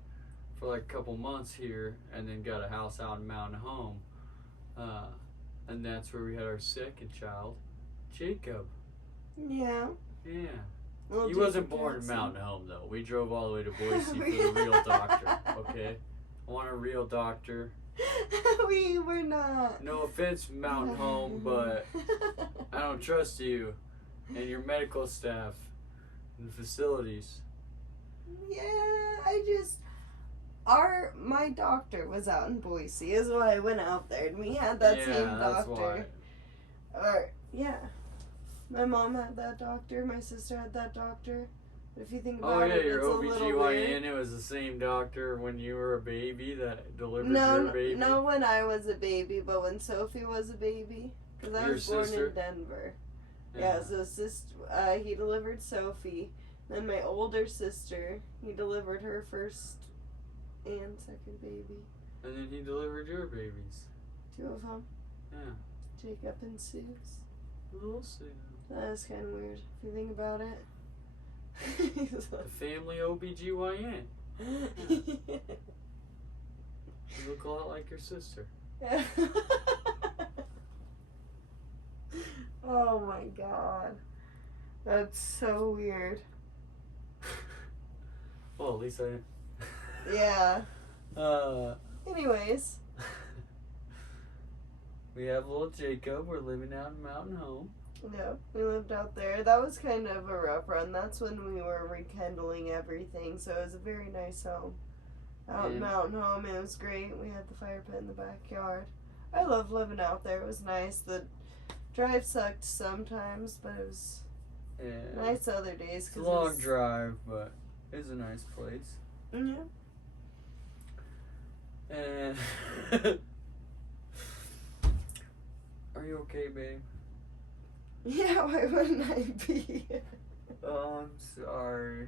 for like a couple months here, and then got a house out in Mountain Home, and that's where we had our second child, Jacob. Yeah. Yeah. Well, he wasn't born in Mountain Home, though. We drove all the way to Boise for the real doctor, okay? I want a real doctor. We were not. No offense, Mountain Home, but I don't trust you and your medical staff and facilities. Yeah, my doctor was out in Boise, is why I went out there, and we had that same doctor. Why. Yeah. My mom had that doctor, my sister had that doctor. But if you think Oh about yeah, it, your it's a little weird. OBGYN, it was the same doctor when you were a baby that delivered your baby? No, when I was a baby, but when Sophie was a baby. Because I was born in Denver. Yeah, so he delivered Sophie. Then my older sister, he delivered her first and second baby. And then he delivered your babies. 2 of them. Yeah. Jacob and Sue's. Little Sue. That is kind of weird if you think about it. The family OBGYN. Yeah. You look a lot like your sister. Oh my god. That's so weird. Well, at least I... Yeah. Anyways. We have little Jacob. We're living out in Mountain Home. Yeah, we lived out there. That was kind of a rough run. That's when we were rekindling everything, so it was a very nice home. Out in Mountain Home, it was great. We had the fire pit in the backyard. I loved living out there. It was nice. The drive sucked sometimes, but it was nice other days. It's a long drive, but it's a nice place. Yeah. And are you okay, babe? Yeah, why wouldn't I be? Oh, I'm sorry.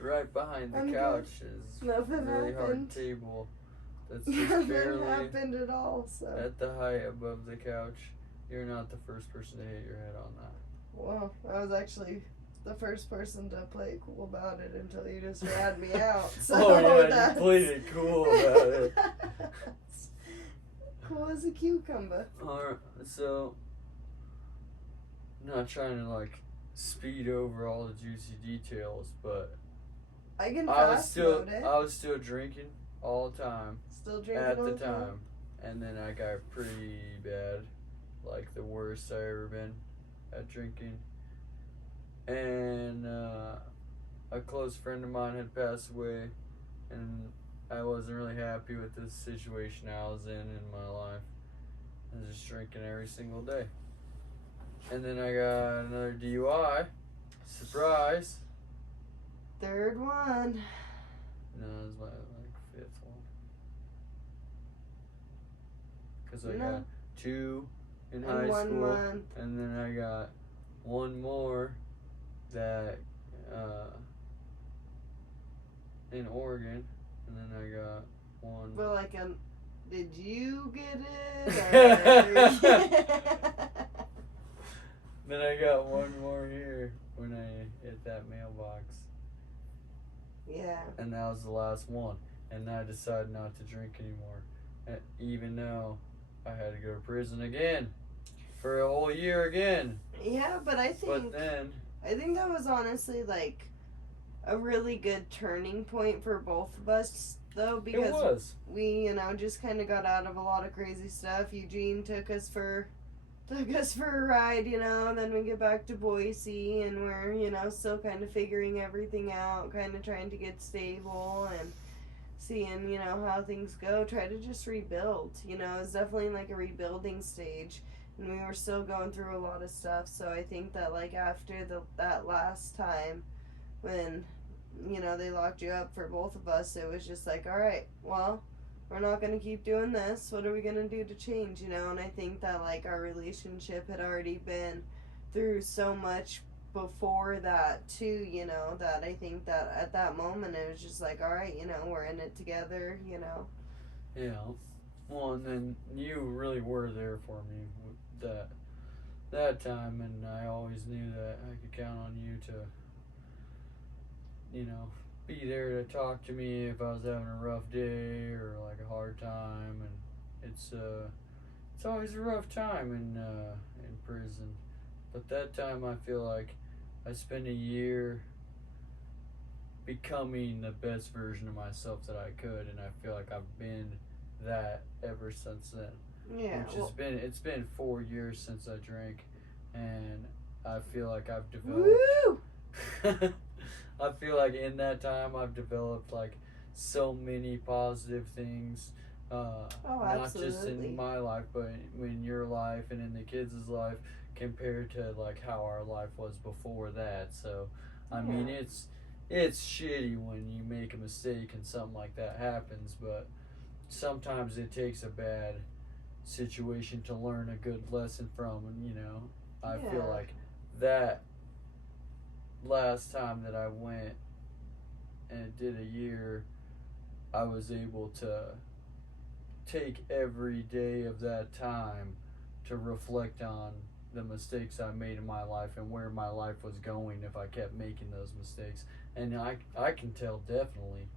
Right behind the I'm couch is Nothing a really hard happened. table that's just Nothing barely happened at all, so. at the height above the couch. You're not the first person to hit your head on that. Well, I was actually the first person to play cool about it until you just rat me out. So oh yeah, you played it cool about it. Cool as a cucumber. Alright, so not trying to like speed over all the juicy details, but I can I was fast still drinking all the time. Still drinking at all the time. And then I got pretty bad, like the worst I ever been at drinking. And a close friend of mine had passed away, and I wasn't really happy with the situation I was in my life. I was just drinking every single day. And then I got another DUI. Surprise. Third one. No, it was my fifth one. Because I got 2 in high one school, month. and then I got 1 more that in Oregon, and then I got 1. But like, did you get it? Then I got 1 more here when I hit that mailbox. Yeah. And that was the last one. And I decided not to drink anymore. Even though I had to go to prison again. For a whole year again. Yeah, but I think that was honestly like a really good turning point for both of us, though, because we, just kind of got out of a lot of crazy stuff. Eugene took us for a ride, and then we get back to Boise, and we're, still kind of figuring everything out, kind of trying to get stable and seeing, how things go, try to just rebuild. It was definitely like a rebuilding stage, and we were still going through a lot of stuff. So I think that like after that last time when, they locked you up for both of us, it was just like, all right, well, we're not going to keep doing this. What are we going to do to change, And I think that, like, our relationship had already been through so much before that, too, that I think that at that moment it was just like, all right, we're in it together, Yeah. Well, and then you really were there for me that time, and I always knew that I could count on you to, be there to talk to me if I was having a rough day or like a hard time. And it's always a rough time in prison, but that time I feel like I spent a year becoming the best version of myself that I could, and I feel like I've been that ever since then. Yeah. It's been 4 years since I drank, and I feel like I've developed. Woo! I feel like in that time I've developed like so many positive things, not just in my life, but in your life and in the kids' life, compared to like how our life was before that. So I mean, it's shitty when you make a mistake and something like that happens, but sometimes it takes a bad situation to learn a good lesson from, and I feel like that last time that I went and did a year, I was able to take every day of that time to reflect on the mistakes I made in my life and where my life was going if I kept making those mistakes. And I can tell definitely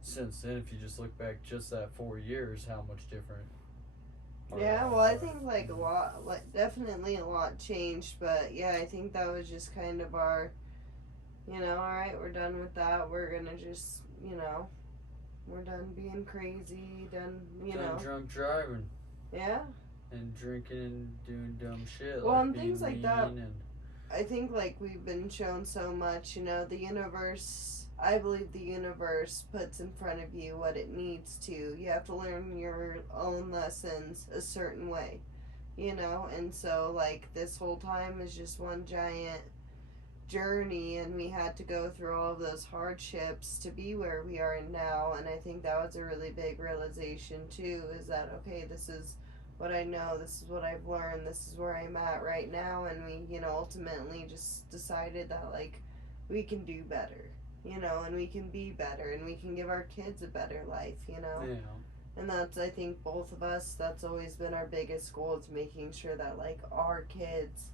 since then, if you just look back just that 4 years, how much different. Yeah, well, I think a lot, definitely a lot changed, but I think that was just kind of our, alright, we're done with that, we're gonna just, we're done being crazy, done drunk driving. Yeah. And drinking and doing dumb shit. Well, and things like that. I think we've been shown so much, the universe, I believe the universe puts in front of you what it needs to. You have to learn your own lessons a certain way, and so this whole time is just one giant journey, and we had to go through all of those hardships to be where we are now. And I think that was a really big realization too, is that okay, this is what I know, this is what I've learned, this is where I'm at right now, and we ultimately just decided that we can do better, and we can be better, and we can give our kids a better life, and that's, I think, both of us, that's always been our biggest goal, is making sure that our kids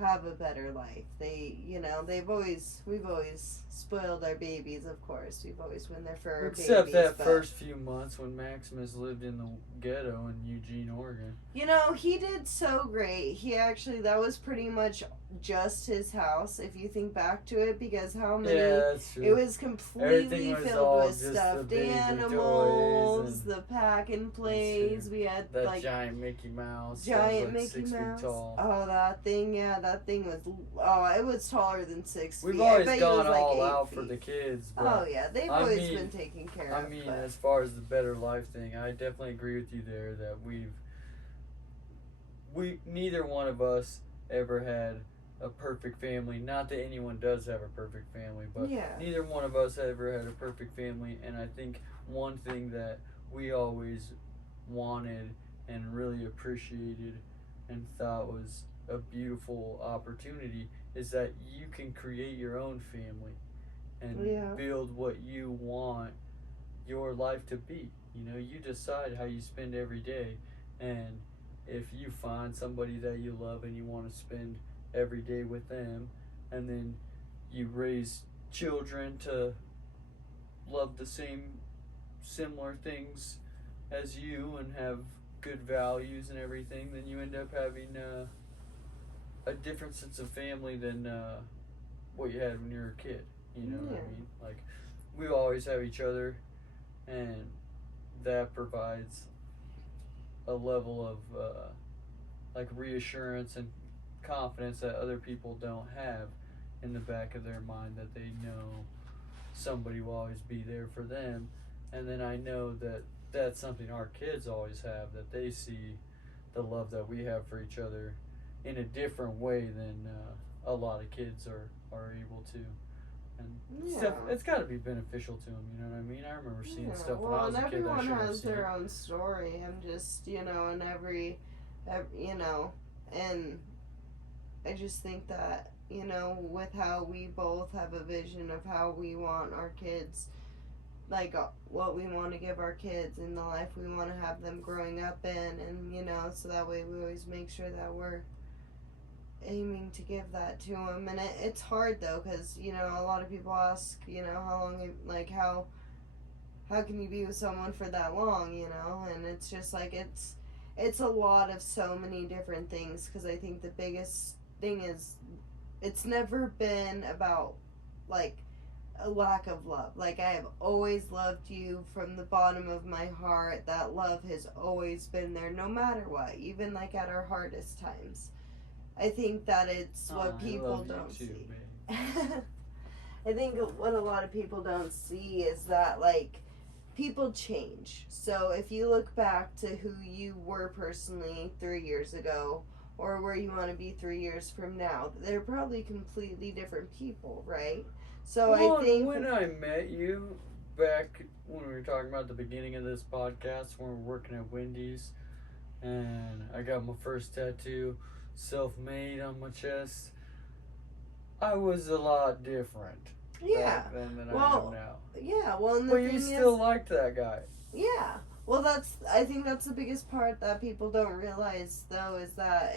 have a better life. We've always spoiled our babies, of course. We've always been there for our babies. Except that first few months when Maximus lived in the ghetto in Eugene, Oregon. He did so great. He actually, that was pretty much just his house, if you think back to it, because how many... Yeah, that's true. It was completely filled with stuffed animals, the pack and plays. We had, that giant Mickey Mouse. Giant Mickey 6 Mouse. feet tall. Oh, that thing, that thing was... Oh, it was taller than 6 feet. We've always gone all 8 out feet. For the kids. But oh, yeah, they've always been taken care of. I mean, as far as the better life thing, I definitely agree with you there that neither one of us ever had a perfect family. Not that anyone does have a perfect family, but neither one of us ever had a perfect family. And I think one thing that we always wanted and really appreciated and thought was a beautiful opportunity is that you can create your own family and build what you want your life to be. You decide how you spend every day, and if you find somebody that you love and you want to spend every day with them, and then you raise children to love the similar things as you and have good values and everything, then you end up having a different sense of family than what you had when you were a kid. You know what I mean? We always have each other, and that provides a level of reassurance and confidence that other people don't have in the back of their mind, that they know somebody will always be there for them. And then I know that that's something our kids always have, that they see the love that we have for each other in a different way than a lot of kids are able to. And it's got to be beneficial to them, you know what I mean? I remember seeing stuff when I was a kid. Well, and everyone has their own story. I'm just, and every and I just think that, with how we both have a vision of how we want our kids, what we want to give our kids and the life we want to have them growing up in, and, so that way we always make sure that we're aiming to give that to them. And it's hard though, because a lot of people ask, how long, how can you be with someone for that long, and it's just it's a lot of so many different things, because I think the biggest thing is it's never been about a lack of love. I have always loved you from the bottom of my heart. That love has always been there, no matter what, even at our hardest times. I think that it's what people don't see. I think what a lot of people don't see is that people change. So if you look back to who you were personally 3 years ago, or where you want to be 3 years from now. They're probably completely different people, right? So well, I think when I met you back when we were talking about the beginning of this podcast, when we were working at Wendy's, and I got my first tattoo, self-made, on my chest, I was a lot different. Yeah. Back then than I am now. Yeah. Well, and the But thing you is, still liked that guy. Yeah. Well, I think that's the biggest part that people don't realize, though, is that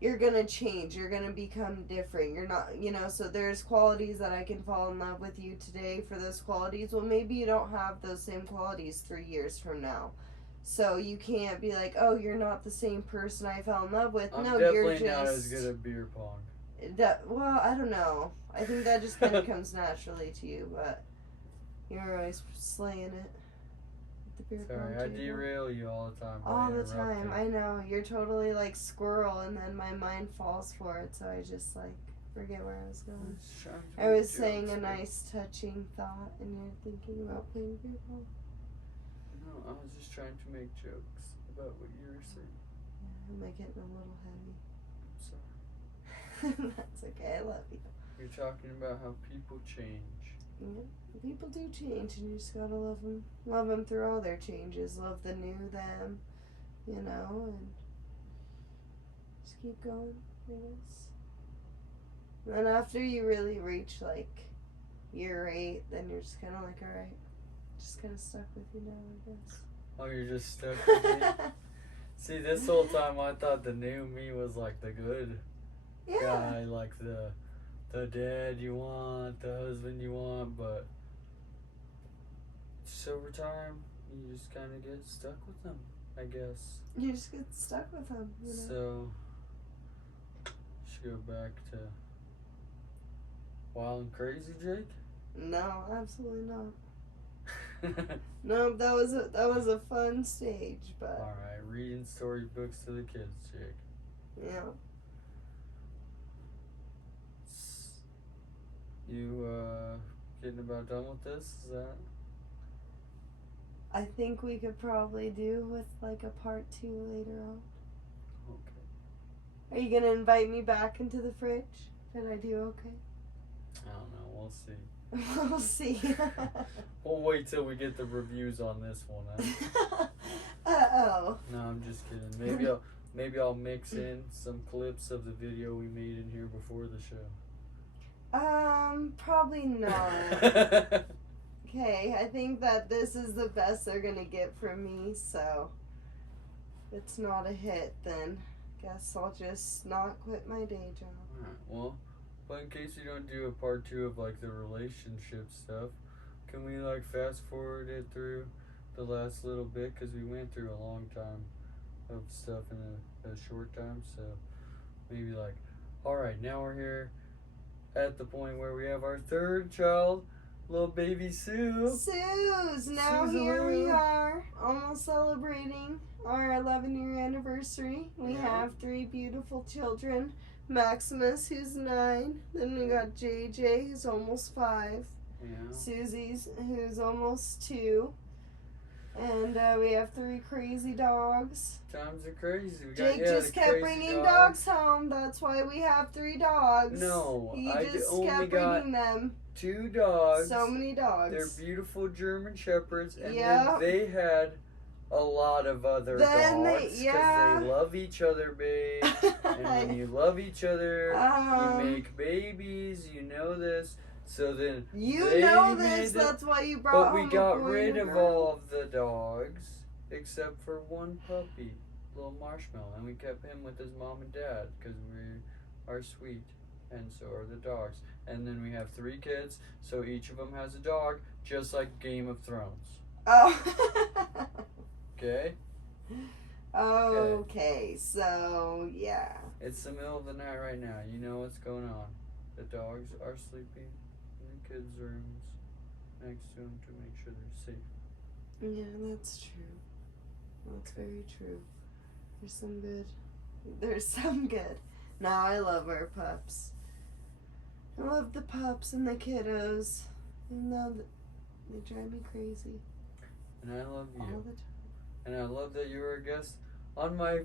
you're gonna change. You're gonna become different. You're not, so there's qualities that I can fall in love with you today for those qualities. Well, maybe you don't have those same qualities 3 years from now. So you can't be like, oh, you're not the same person I fell in love with. I'm no, definitely you're just not as good at beer pong. Well, I don't know. I think that just kind of comes naturally to you, but you're always slaying it. Sorry, I derail you all the time. All the time, I know. You're totally like squirrel, and then my mind falls for it, so I just like forget where I was going. I was saying a nice, touching thought, and you're thinking about playing beer pong. No, I was just trying to make jokes about what you were saying. Yeah, am I getting a little heavy? I'm sorry. That's okay. I love you. You're talking about how people change. Yeah, people do change, and you just gotta love them. Love them through all their changes. Love the new them, and just keep going, I guess. And after you really reach, like, year 8, then you're just kind of like, alright, just kind of stuck with you now, I guess. Oh, you're just stuck with me? See, this whole time I thought the new me was, like, the good guy, like the dad you want, the husband you want, but just over time, you just kind of get stuck with them, I guess. You just get stuck with them, So, should go back to wild and crazy, Jake? No, absolutely not. No, that was a fun stage, but... Alright, reading storybooks to the kids, Jake. Yeah. You, getting about done with this? Is that? I think we could probably do with, like, a part 2 later on. Okay. Are you gonna invite me back into the fridge? Did I do okay? I don't know, we'll see. We'll see. We'll wait till we get the reviews on this one, huh? Uh-oh. No, I'm just kidding. Maybe I'll mix in some clips of the video we made in here before the show. Probably not. Okay, I think that this is the best they're gonna get from me, so if it's not a hit, then guess I'll just not quit my day job. Alright, well, but in case you don't do a part 2 of, like, the relationship stuff, can we, like, fast forward it through the last little bit? Because we went through a long time of stuff in a short time, so maybe, like, alright, now we're here at the point where we have our 3rd child, little baby Sue. Suze! Now here we are, almost celebrating our 11-year anniversary. We have 3 beautiful children. Maximus, who's 9. Then we got JJ, who's almost 5. Yeah. Susie's, who's almost 2. And we have 3 crazy dogs. Times are crazy. Jake just kept bringing dogs home. That's why we have 3 dogs. No, he I just only kept got bringing them. 2 dogs. So many dogs. They're beautiful German Shepherds, and Yeah. then they had a lot of other dogs because they love each other, babe. And when you love each other, you make babies. You know this. So then you know this. That's why you brought. But we got rid of all of the dogs except for one puppy, little Marshmallow, and we kept him with his mom and dad because we are sweet, and so are the dogs. And then we have 3 kids, so each of them has a dog, just like Game of Thrones. Oh. Okay? Okay, so, yeah. It's the middle of the night right now. You know what's going on. The dogs are sleeping in the kids' rooms next to them to make sure they're safe. Yeah, that's true. That's very true. There's some good. There's some good. No, I love our pups. I love the pups and the kiddos. Even though they drive me crazy. And I love you. All the time. And I love that you were a guest on my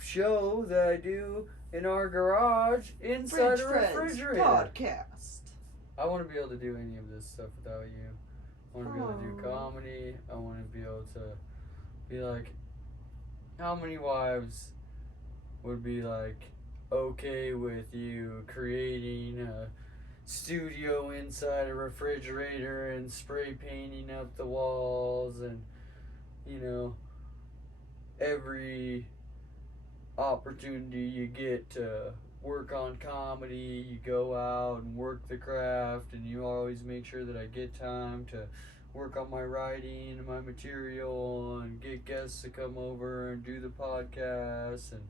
show that I do in our garage inside a refrigerator. Podcast. I want to be able to do any of this stuff without you. I want to be able to do comedy. I want to be able to be like, how many wives would be like okay with you creating a studio inside a refrigerator and spray painting up the walls and, you know, every opportunity you get to work on comedy, you go out and work the craft, and you always make sure that I get time to work on my writing and my material and get guests to come over and do the podcast, and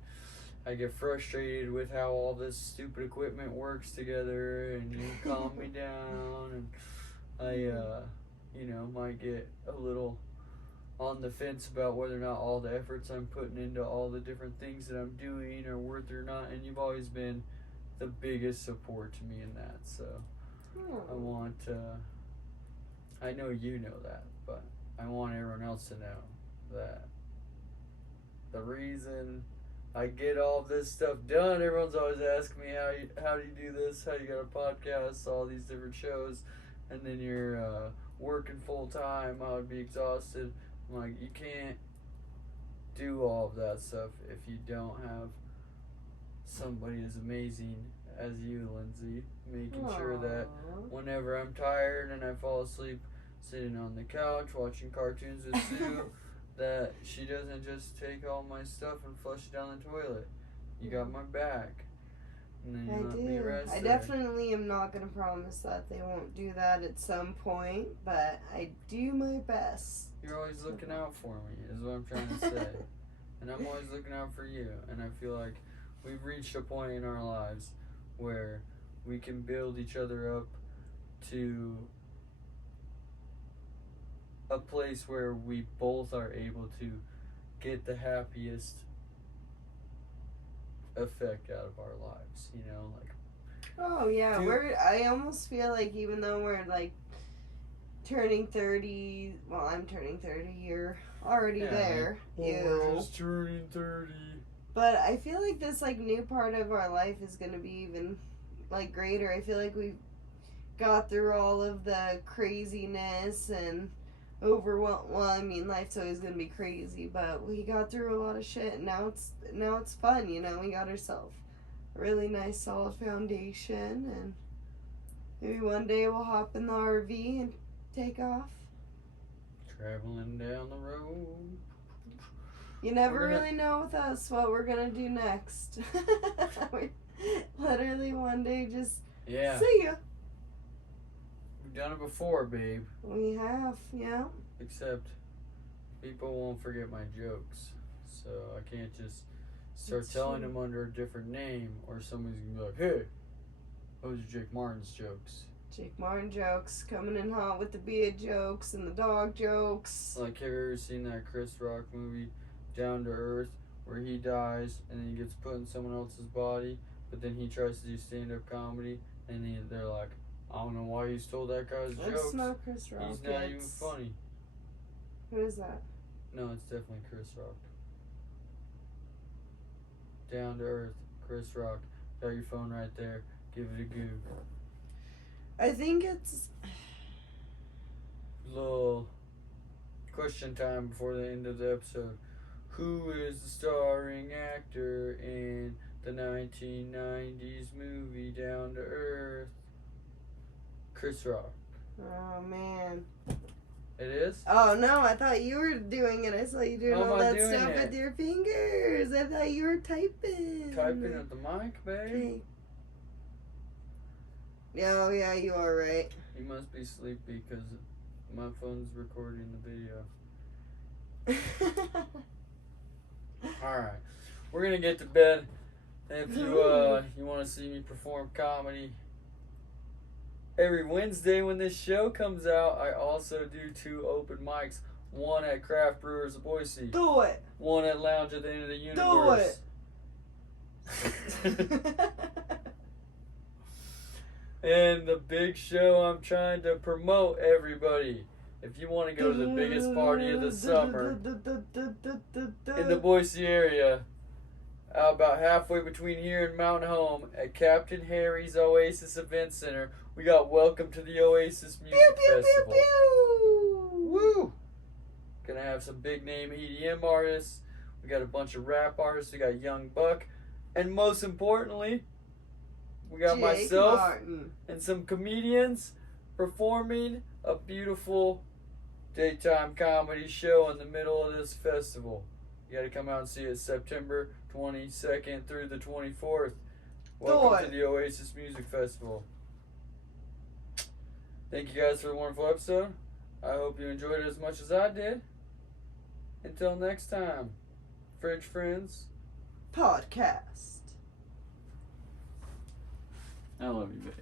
I get frustrated with how all this stupid equipment works together, and you calm me down, and I you know, might get a little on the fence about whether or not all the efforts I'm putting into all the different things that I'm doing are worth it or not, and you've always been the biggest support to me in that, so I want I know you know that, but I want everyone else to know that the reason I get all this stuff done, everyone's always asking me how do you do this, how you got a podcast, all these different shows, and then you're working full time, I would be exhausted. I'm like, you can't do all of that stuff if you don't have somebody as amazing as you, Lindsay, making sure that whenever I'm tired and I fall asleep sitting on the couch watching cartoons with Sue, that she doesn't just take all my stuff and flush it down the toilet. You got my back. And then you let me rest I there. definitely am not going to promise that they won't do that at some point, but I do my best. You're always looking out for me, is what I'm trying to say. And I'm always looking out for you. And I feel like we've reached a point in our lives where we can build each other up to a place where we both are able to get the happiest effect out of our lives, you know, like. Oh yeah, I almost feel like even though we're like turning 30, well, I'm turning 30, you're already there. We're just turning 30. But I feel like this like new part of our life is gonna be even like greater. I feel like we got through all of the craziness and overwhelm. Well, I mean, life's always gonna be crazy, but we got through a lot of shit, and now it's fun. You know, we got ourselves a really nice, solid foundation, and maybe one day we'll hop in the RV and take off. Traveling down the road. You never really know with us what we're gonna do next. We literally one day just see ya. We've done it before, babe. We have, yeah. Except people won't forget my jokes, so I can't just start telling them under a different name, or somebody's gonna be like, "Hey, those are Jake Martin's jokes." Jake Martin jokes, coming in hot with the beard jokes and the dog jokes. Like, have you ever seen that Chris Rock movie, Down to Earth, where he dies and then he gets put in someone else's body, but then he tries to do stand-up comedy, and they're like, "I don't know why you stole that guy's jokes. It's not Chris Rock. He's not even funny." Who is that? No, it's definitely Chris Rock. Down to Earth, Chris Rock. Got your phone right there. Give it a Google. I think it's little question time before the end of the episode. Who is the starring actor in the 1990s movie Down to Earth? Chris Rock. Oh man. It is? Oh no, I thought you were doing it. I saw you doing all that stuff it? with your fingers. I thought you were typing. Typing at the mic, babe. Okay. Yeah, oh yeah, you are right. You must be sleepy because my phone's recording the video. Alright. We're gonna get to bed. If you want to see me perform comedy every Wednesday when this show comes out, I also do 2 open mics. One at Craft Brewers of Boise. Do it. One at Lounge at the End of the Universe. Do it. And the big show I'm trying to promote, everybody. If you want to go to the biggest party of the summer in the Boise area, about halfway between here and Mount Home at Captain Harry's Oasis Event Center. We got Welcome to the Oasis Music Festival. Pew, pew. Woo! Gonna have some big name EDM artists. We got a bunch of rap artists. We got Young Buck. And most importantly, we got Jake myself Martin. and some comedians performing a beautiful daytime comedy show in the middle of this festival. You gotta come out and see it September 22nd through the 24th. Welcome to the Oasis Music Festival. Thank you guys for the wonderful episode. I hope you enjoyed it as much as I did. Until next time, Fridge Friends Podcast. I love you, babe.